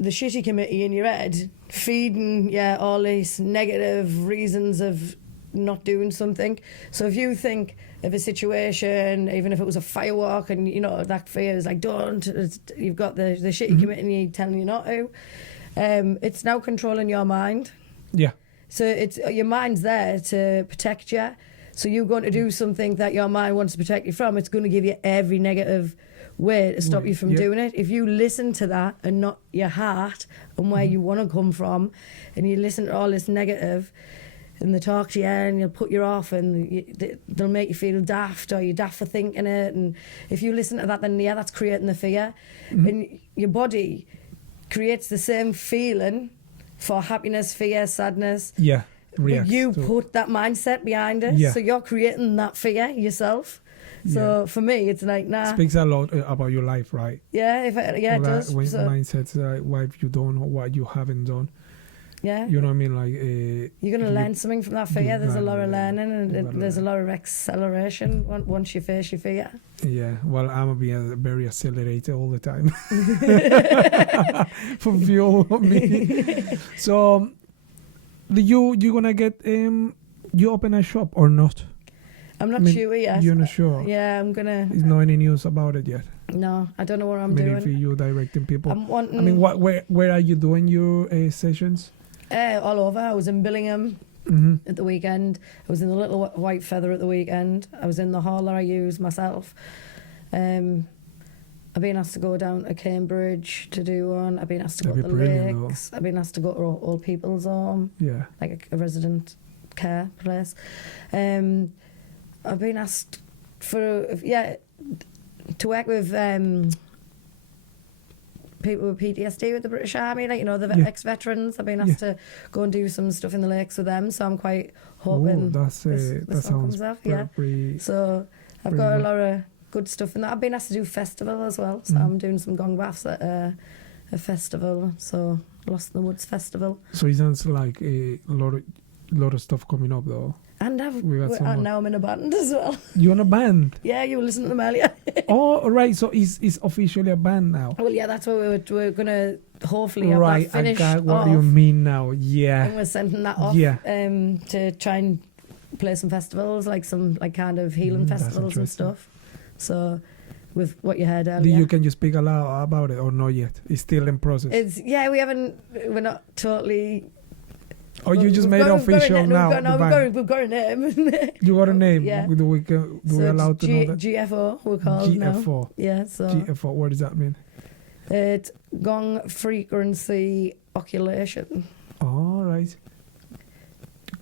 the shitty committee in your head feeding all these negative reasons of not doing something. So if you think of a situation, even if it was a firework, and you know that fear is like, don't, you've got the shitty committee telling you not to, it's now controlling your mind. Yeah. So it's your mind's there to protect you. So you're going to do something that your mind wants to protect you from. It's going to give you every negative way to stop you from doing it. If you listen to that and not your heart and where you want to come from, and you listen to all this negative, and they talk to you and you'll put you off, and they'll make you feel daft, or you're daft for thinking it. And if you listen to that, then that's creating the fear. And your body creates the same feeling for happiness, fear, sadness. Yeah. But you put that mindset behind it. Yeah. So you're creating that fear yourself. So for me, it's like, nah. Speaks a lot about your life, right? Yeah, it does. When mindsets, what have you done or what you haven't done. Yeah. You know what I mean? Like you're going to learn something from that fear. There's a lot of learning, and there's a lot of acceleration once you face your fear. Yeah. Well, I'm being very accelerated all the time. For fuel on me. So, you gonna get you open a shop or not? I'm not sure yet. You're not sure? Yeah, I'm gonna. There's no any news about it yet. No, I don't know what I'm doing. If you're directing people. I'm wanting. I mean, where are you doing your sessions? All over. I was in Billingham at the weekend. I was in the Little White Feather at the weekend. I was in the hall that I use myself. I've been asked to go down to Cambridge to do one. I've been asked to go to the Lakes. I've been asked to go to Old People's Home. Yeah. Like a resident care place. I've been asked to work with people with PTSD with the British Army, like, you know, the ex-veterans. I've been asked to go and do some stuff in the lakes with them, so I'm quite hoping that sounds comes off. So I've got a lot of good stuff in that. I've been asked to do festival as well, so I'm doing some gong baths at a festival, so Lost in the Woods Festival. So it sounds like a lot of stuff coming up though. And now I'm in a band as well. You're in a band? Yeah, you were listening to them earlier. Oh, right. So it's officially a band now. Well, yeah, that's what we're going to hopefully have that finished I got what you mean now. Yeah. And we're sending that off to try and play some festivals, like some kind of healing festivals and stuff. So with what you heard earlier. Can you speak a lot about it or not yet? It's still in process. We're not totally Oh, you just made it official now. We've got a name. You got a name? Yeah. Do we allowed to know that? GFO, we're called GFO. now. Yeah, so... GFO, what does that mean? It's gong frequency occultation. All right.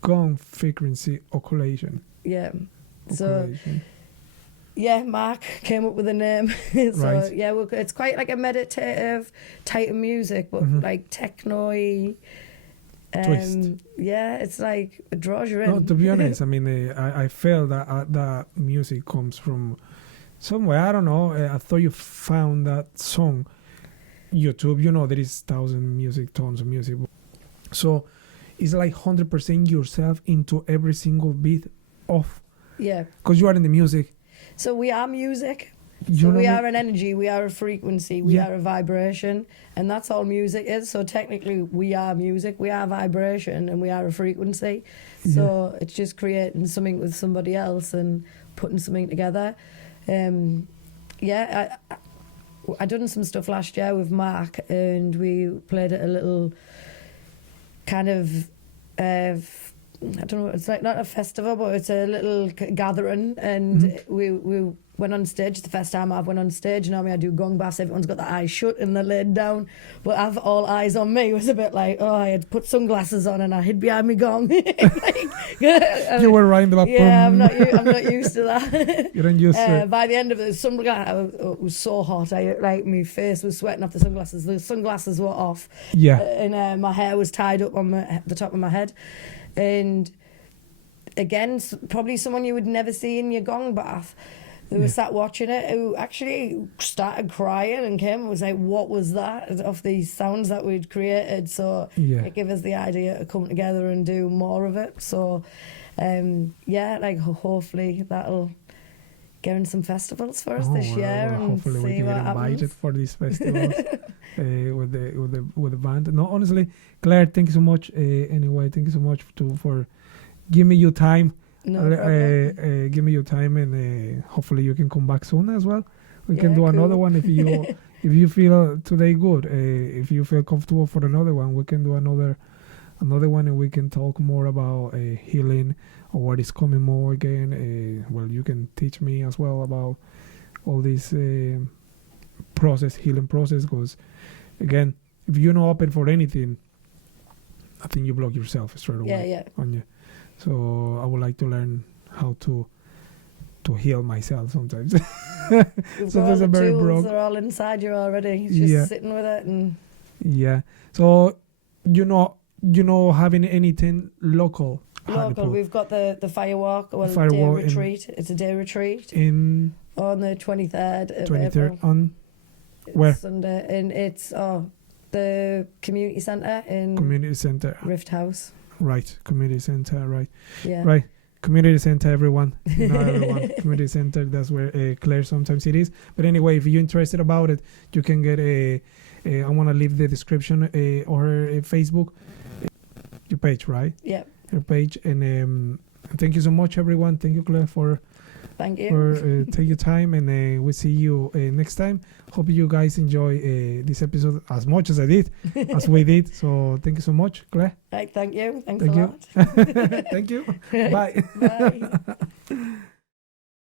Gong frequency occultation. Yeah. So, yeah, Mark came up with a name. So, right. yeah, it's quite like a meditative type of music, but like techno-y. Twist. Yeah, it's like it draws you in. No, to be honest, I mean, I felt that that music comes from somewhere. I don't know. I thought you found that song. YouTube, you know, there is tons of music. So it's like 100% yourself into every single beat of. Yeah. Because you are in the music. So we are music. So we are an energy, we are a frequency, we are a vibration, and that's all music is. So technically, we are music, we are vibration, and we are a frequency. So it's just creating something with somebody else and putting something together. I done some stuff last year with Mark, and we played at a little kind of, I don't know, it's like not a festival, but it's a little gathering, and we went on stage. The first time I've went on stage, normally I do gong bass, everyone's got their eyes shut and they're laid down, but I've all eyes on me. It was a bit like, I had put sunglasses on and I hid behind me gong. You were right in the back. Yeah, I'm not used to that. You don't use it. By the end of it, it was so hot. My face was sweating off the sunglasses. The sunglasses were off. Yeah. And my hair was tied up on the top of my head. And again, probably someone you would never see in your gong bath. They were sat watching it, who actually started crying and came and was like, what was that? Of these sounds that we'd created. So it gave us the idea to come together and do more of it. So, hopefully that'll get in some festivals for us this year. Well, and hopefully we see can what get invited happens. for these festivals with the band. No, honestly, Claire, thank you so much. Anyway, thank you so much for giving me your time. No problem. Give me your time, and hopefully you can come back soon as well. We can do cool. another one if you if you feel today good. If you feel comfortable for another one, we can do another one, and we can talk more about healing or what is coming more again. Well, you can teach me as well about all this healing process. Because again, if you're not open for anything, I think you block yourself straight away on you. So I would like to learn how to heal myself sometimes. Sometimes I'm very broke. They're all inside you already. It's just sitting with it and. Yeah. So having anything local. Local. We've got the firewalk. Well, day retreat. It's a day retreat on the 23rd of April. On where? Sunday, and it's the community centre in Rift House. Right, community center, right. Yeah. Right, community center, everyone. Everyone. Community center, that's where Claire sometimes it is. But anyway, if you're interested about it, you can get I want to leave the description or Facebook, your page, right? Yeah. Her page. And thank you so much, everyone. Thank you, Claire, for take your time, and we'll see you next time. Hope you guys enjoy this episode as much as I did, as we did. So thank you so much, Claire. Right, thank you. Thanks a lot. Thank you. Bye. Bye.